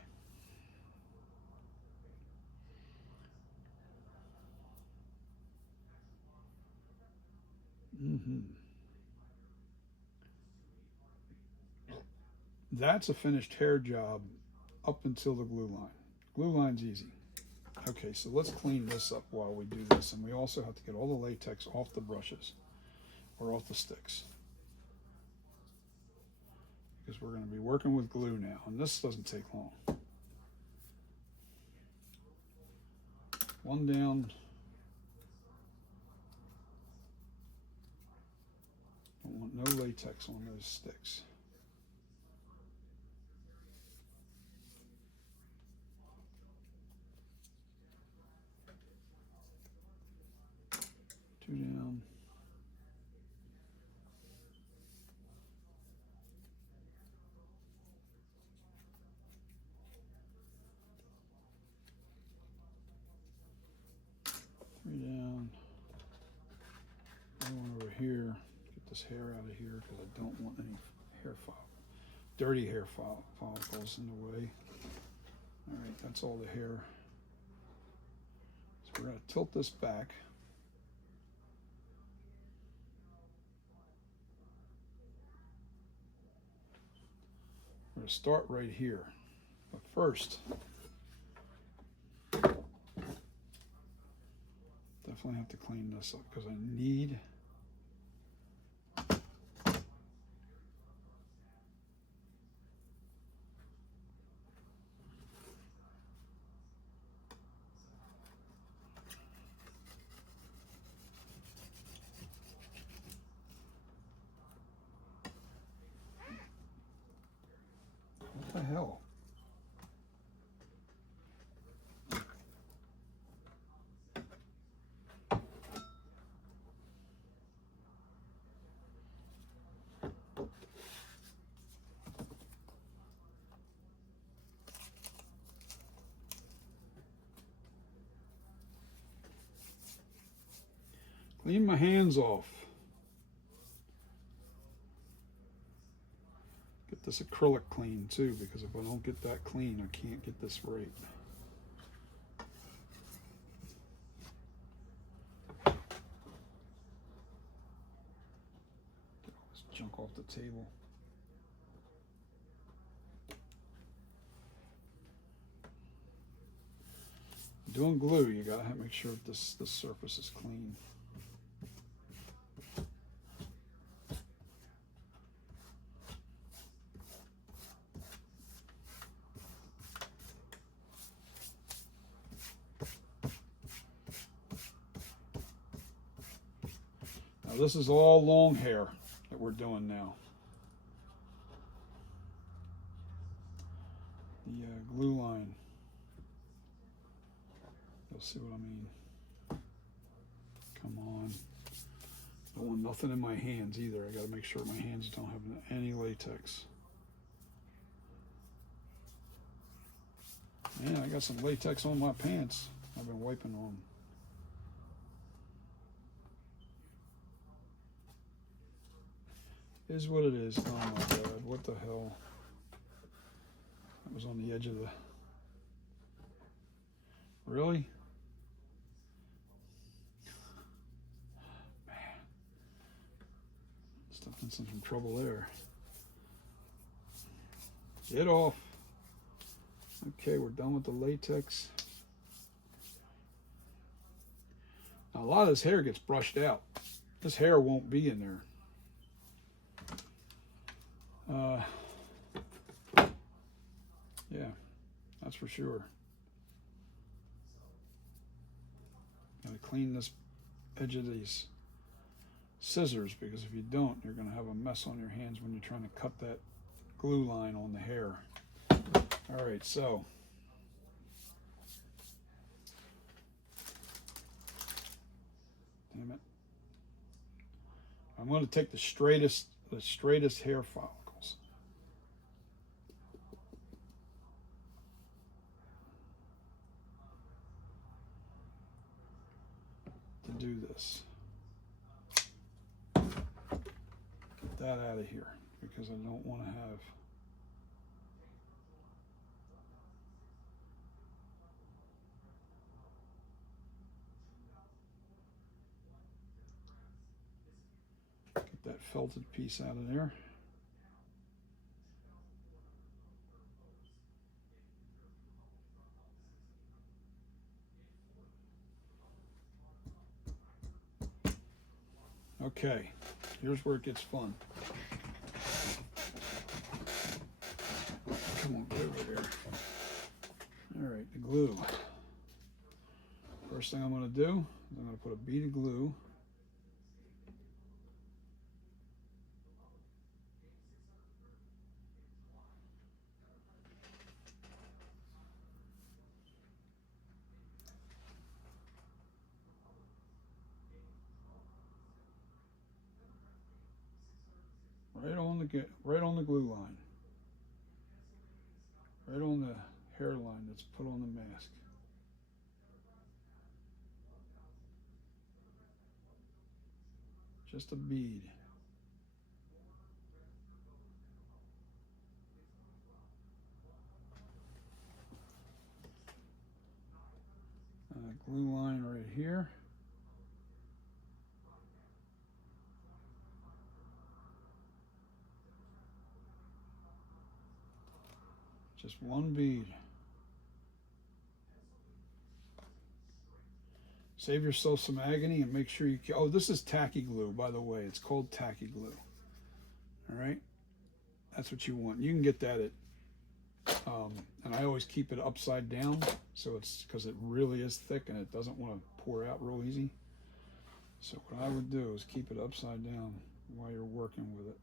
That's a finished hair job up until the glue line. Glue line's easy. Okay, so let's clean this up while we do this, and we also have to get all the latex off the brushes or off the sticks, because we're going to be working with glue now, and this doesn't take long. One down. Don't want no latex on those sticks. Two down. Three down. One over here. Get this hair out of here because I don't want any dirty hair follicles in the way. All right, that's all the hair. So we're going to tilt this back. We're going to start right here. But first, definitely have to clean this up because I need what the hell? Clean my hands off. Get this acrylic clean too, because if I don't get that clean, I can't get this right. Get all this junk off the table. Doing glue, you gotta make sure that this surface is clean. Now this is all long hair that we're doing now. The glue line. You'll see what I mean. Come on. Don't want nothing in my hands either. I gotta make sure my hands don't have any latex. Man, I got some latex on my pants. I've been wiping on them. Is what it is. Oh my God, what the hell? That was on the edge of the... Really? Man. Stepped in some trouble there. Get off. Okay, we're done with the latex. Now, a lot of this hair gets brushed out. This hair won't be in there. Yeah, that's for sure. Gotta clean this edge of these scissors, because if you don't, you're going to have a mess on your hands when you're trying to cut that glue line on the hair. All right, so damn it, I'm going to take the straightest hair follicles. To do this. Get that out of here, because I don't want to have get that felted piece out of there. Okay, here's where it gets fun. Come on, get over there. All right, the glue. First thing I'm going to do is I'm going to put a bead of glue right on the glue line, right on the hairline that's put on the mask. Just a bead. Glue line right here. Just one bead. Save yourself some agony and make sure you... Oh, this is tacky glue, by the way. It's called tacky glue. All right? That's what you want. You can get that at... and I always keep it upside down, so it's because it really is thick and it doesn't want to pour out real easy. So what I would do is keep it upside down while you're working with it.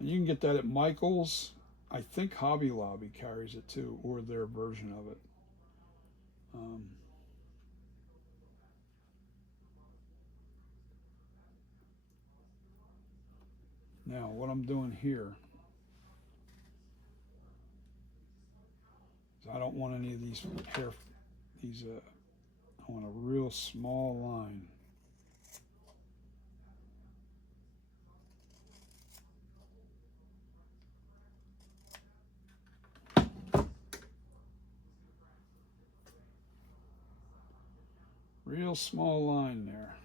And you can get that at Michael's. I think Hobby Lobby carries it too, or their version of it. Now, what I'm doing here is I don't want any of these hair, I want a real small line. Real small line there.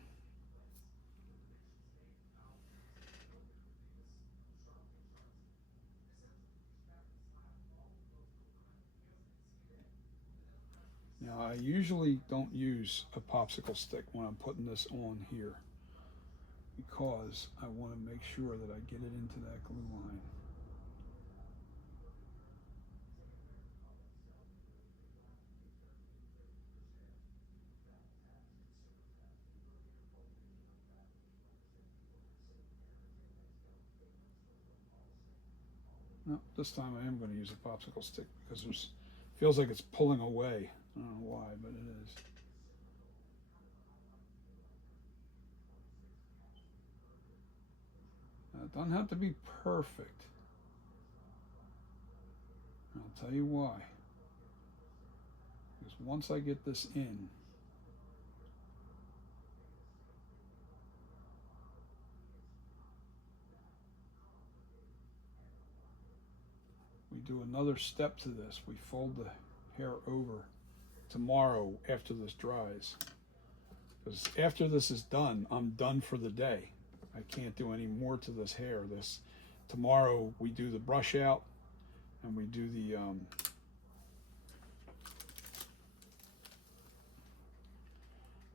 Now, I usually don't use a popsicle stick when I'm putting this on here, because I want to make sure that I get it into that glue line. No, this time I am going to use a popsicle stick because there's feels like it's pulling away. I don't know why, but it is. Now, it doesn't have to be perfect. I'll tell you why. Because once I get this in, we do another step to this. We fold the hair over tomorrow after this dries. Because after this is done, I'm done for the day. I can't do any more to this hair. Tomorrow we do the brush out, and we do the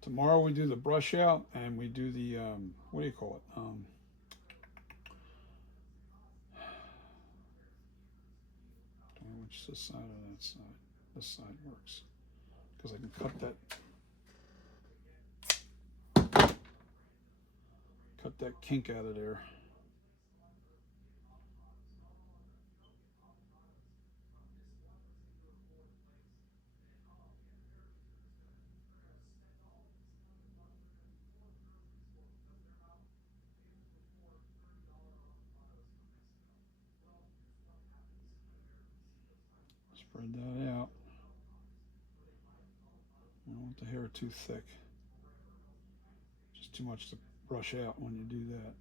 tomorrow we do the brush out, and we do the what do you call it? Which this side or that side? This side works. because I can cut that kink out of there. Spread that out. I don't want the hair too thick. Just too much to brush out when you do that.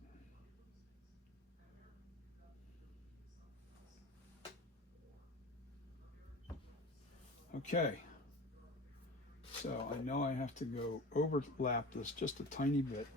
Okay. So I know I have to go overlap this just a tiny bit.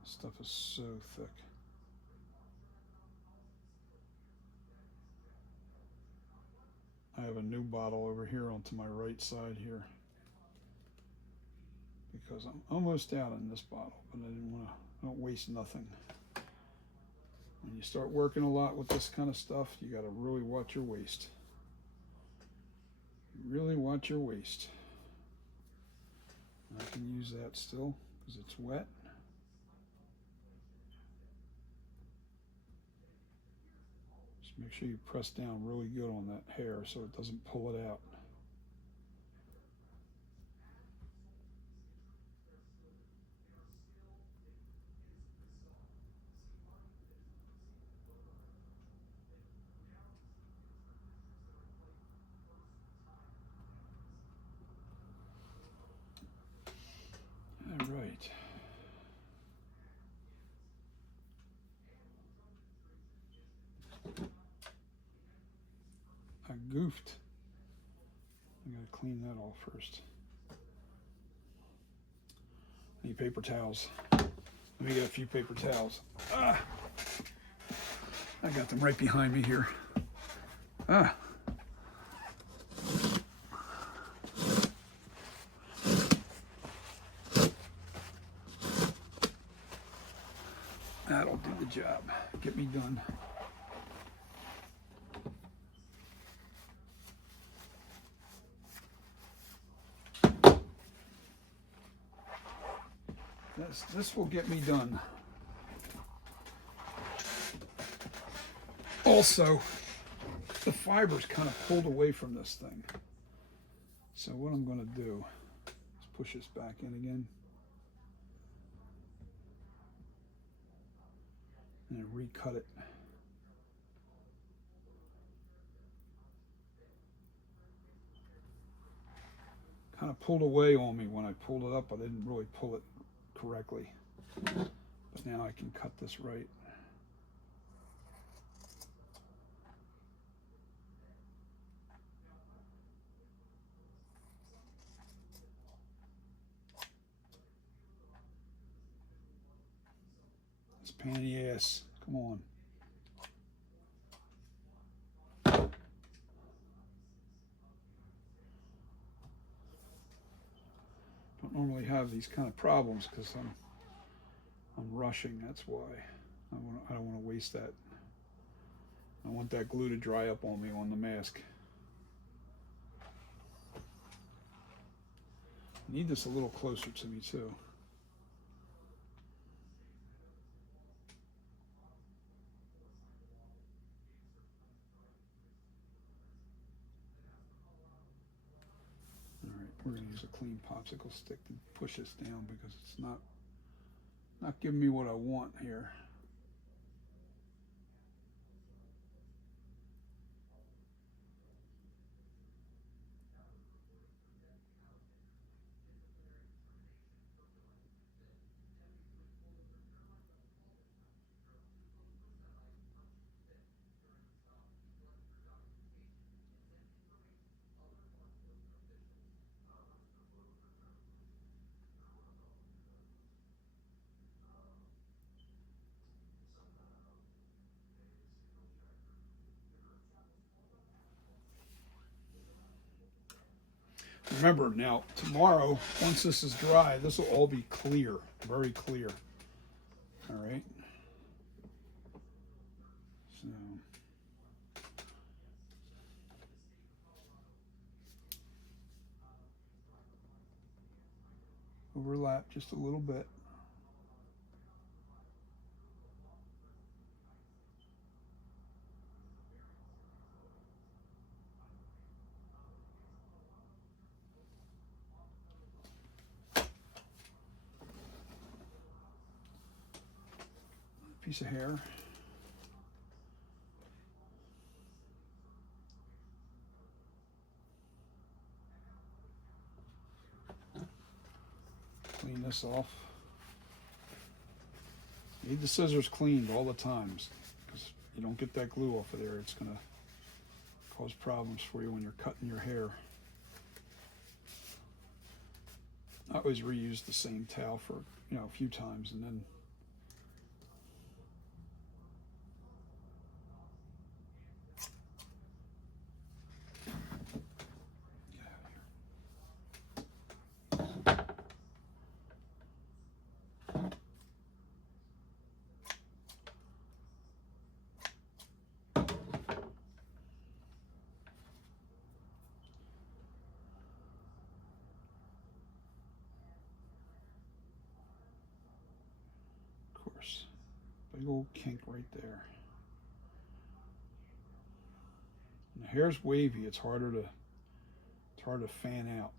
This stuff is so thick. I have a new bottle over here onto my right side here because I'm almost out in this bottle, but I don't waste nothing. When you start working a lot with this kind of stuff, you got to really watch your waste. Really watch your waste. I can use that still because it's wet. Just make sure you press down really good on that hair so it doesn't pull it out. All right. I goofed. I gotta clean that off first. I need paper towels. Let me get a few paper towels. I got them right behind me here. That'll do the job. Get me done. This will get me done. Also, the fiber's kind of pulled away from this thing. So what I'm going to do is push this back in again. And recut it. Kind of pulled away on me when I pulled it up. I didn't really pull it correctly. But now I can cut this right. It's a pain in the ass. Come on. Don't normally have these kind of problems because I'm rushing. That's why I don't want to waste that. I want that glue to dry up on me on the mask. I need this a little closer to me too. All right, we're going to use a clean popsicle stick to push this down because it's not giving me what I want here. Remember now, tomorrow, once this is dry, this will all be clear, very clear. All right. So. Overlap just a little bit. Piece of hair. Clean this off. Need the scissors cleaned all the times because you don't get that glue off of there. It's going to cause problems for you when you're cutting your hair. I always reuse the same towel for, a few times and then big old kink right there. When the hair's wavy, it's harder to fan out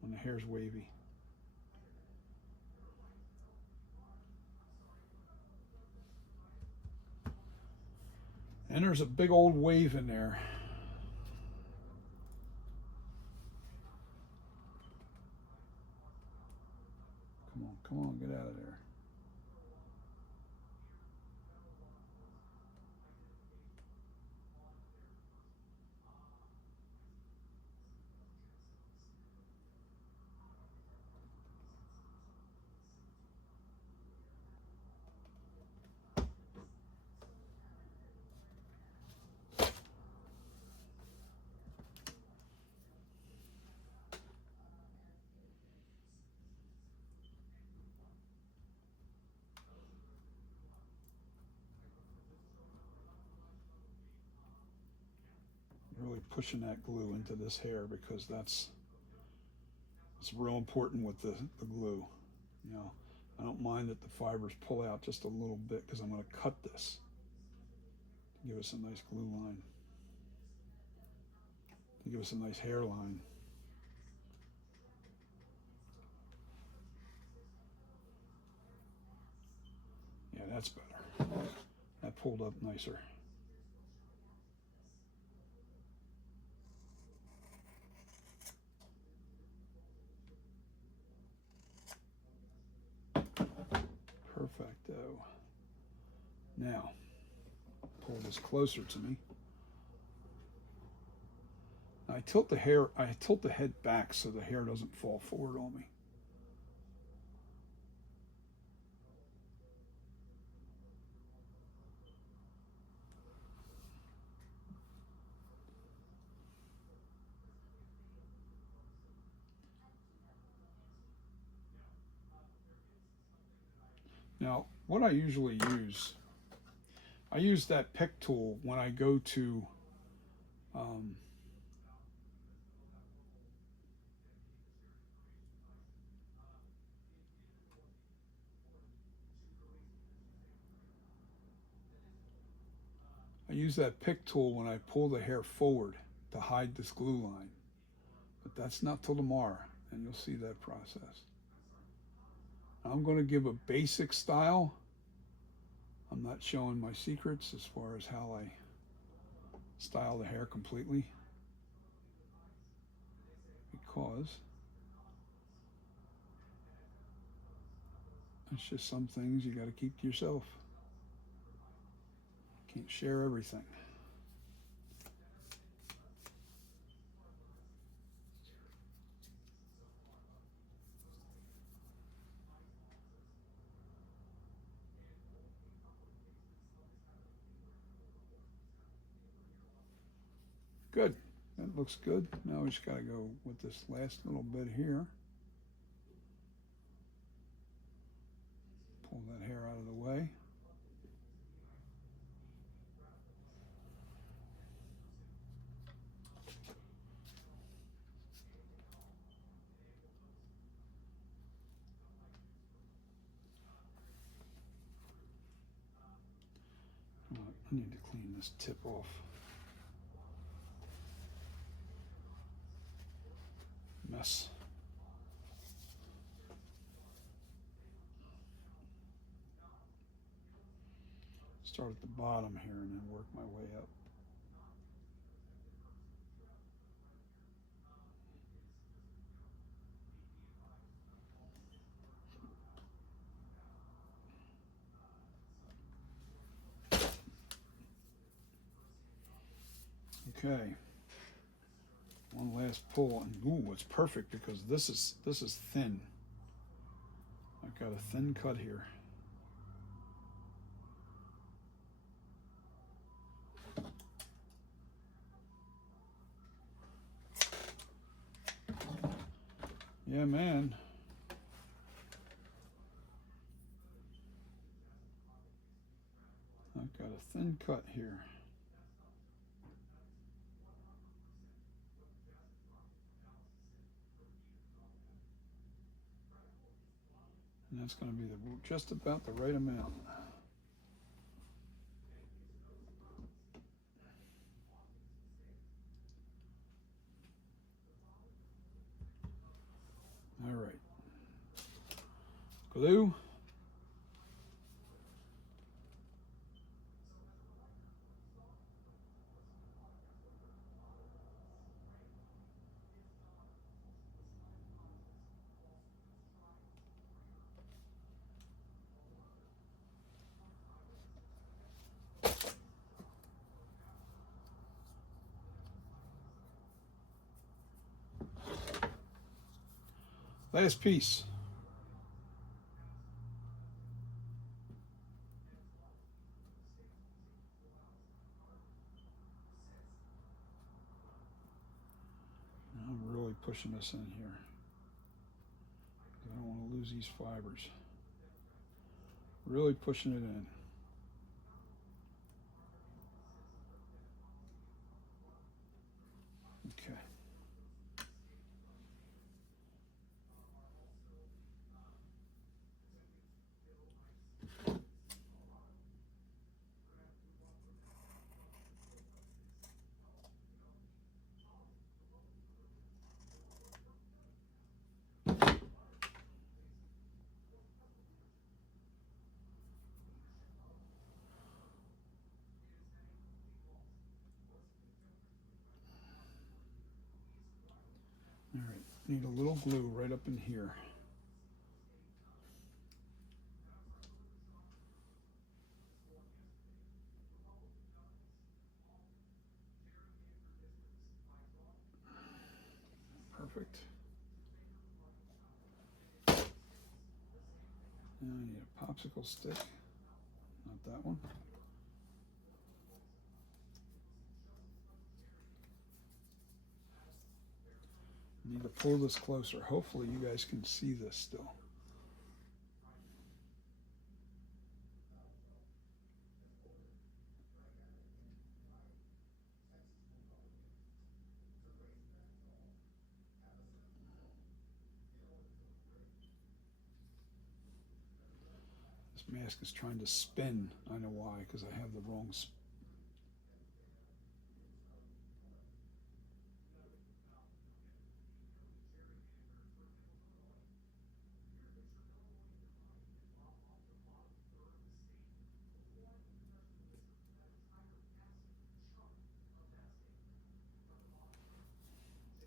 when the hair's wavy. And there's a big old wave in there. Come on, get out of there. Really pushing that glue into this hair because it's real important with the glue. I don't mind that the fibers pull out just a little bit because I'm going to cut this to give us a nice glue line, to give us a nice hairline. Yeah, that's better. That pulled up nicer. Perfecto. Now, pull this closer to me. I tilt the head back so the hair doesn't fall forward on me. Now, what I usually I use that pick tool when I go to when I pull the hair forward to hide this glue line. But that's not till tomorrow, and you'll see that process. I'm going to give a basic style. I'm not showing my secrets as far as how I style the hair completely, because it's just some things you got to keep to yourself. Can't share everything. Good. That looks good. Now we just got to go with this last little bit here. Pull that hair out of the way. I need to clean this tip off. Mess. Start at the bottom here and then work my way up. Okay. One last pull, and ooh, it's perfect because this is thin. I've got a thin cut here. Yeah, man. I've got a thin cut here. And that's going to be just about the right amount. All right. Glue. Last piece. I'm really pushing this in here. I don't want to lose these fibers. Really pushing it in. Okay. All right, need a little glue right up in here. Perfect. Now I need a popsicle stick, not that one. Need to pull this closer. Hopefully you guys can see this still. This mask is trying to spin. I know why, because I have the wrong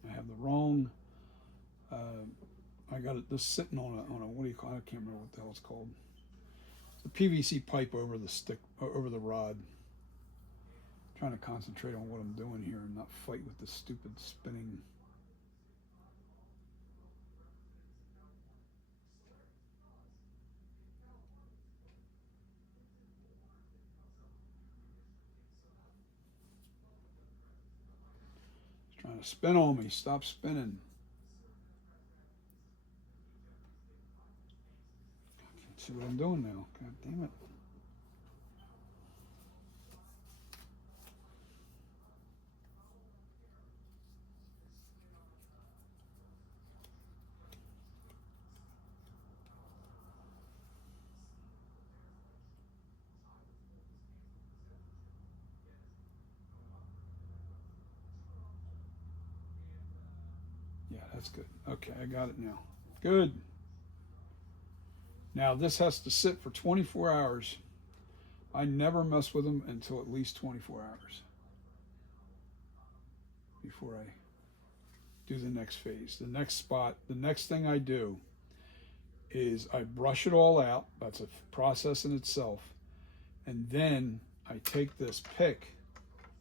I have the wrong. I got it. This sitting on a what do you call it? I can't remember what the hell it's called. It's a PVC pipe over the stick, over the rod. I'm trying to concentrate on what I'm doing here and not fight with this stupid spinning. Trying to spin on me. Stop spinning. See what I'm doing now. God damn it. Yeah, that's good. Okay, I got it now. Good. Now this has to sit for 24 hours. I never mess with them until at least 24 hours before I do the next phase. The next spot, the next thing I do is I brush it all out. That's a process in itself. And then I take this pick,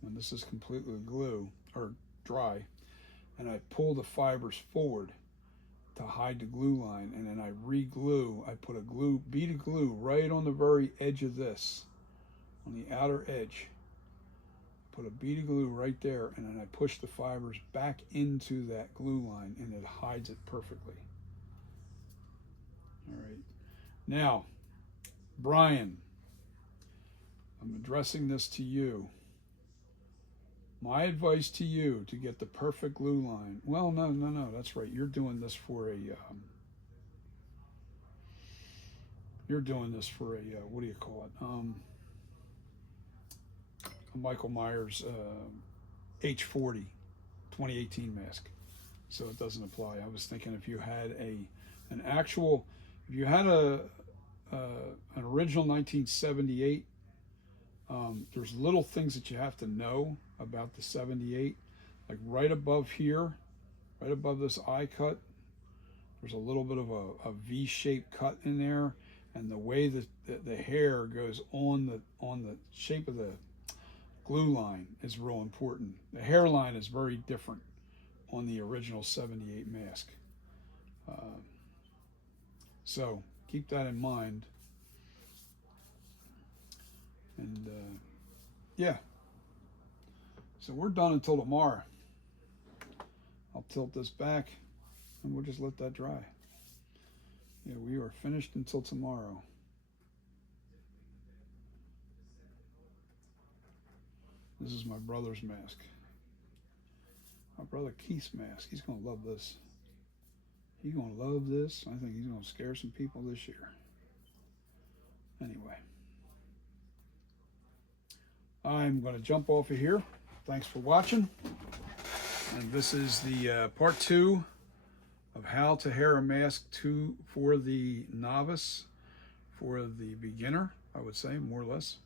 when this is completely glue or dry, and I pull the fibers forward to hide the glue line, and then I re-glue. I put a bead of glue right on the very edge of this, on the outer edge. Put a bead of glue right there, and then I push the fibers back into that glue line, and it hides it perfectly. All right. Now, Brian, I'm addressing this to you. My advice to you to get the perfect glue line. Well, no, that's right. You're doing this for a. You're doing this for a. What do you call it? A Michael Myers H40 2018 mask. So it doesn't apply. I was thinking if you had an actual, if you had an original 1978. There's little things that you have to know about the 78, like right above here, right above this eye cut, there's a little bit of a V-shaped cut in there, and the way that the hair goes on the shape of the glue line is real important. The hairline is very different on the original 78 mask, so keep that in mind. And yeah, so we're done until tomorrow. I'll tilt this back and we'll just let that dry. Yeah, we are finished until tomorrow. This is my brother's mask. My brother Keith's mask. He's going to love this. He's going to love this. I think he's going to scare some people this year. Anyway. I'm going to jump off of here. Thanks for watching. And this is the part 2 of how to hair a mask for the novice, for the beginner, I would say, more or less.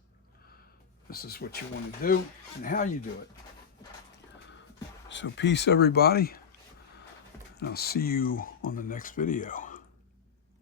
This is what you want to do and how you do it. So peace, everybody. And I'll see you on the next video.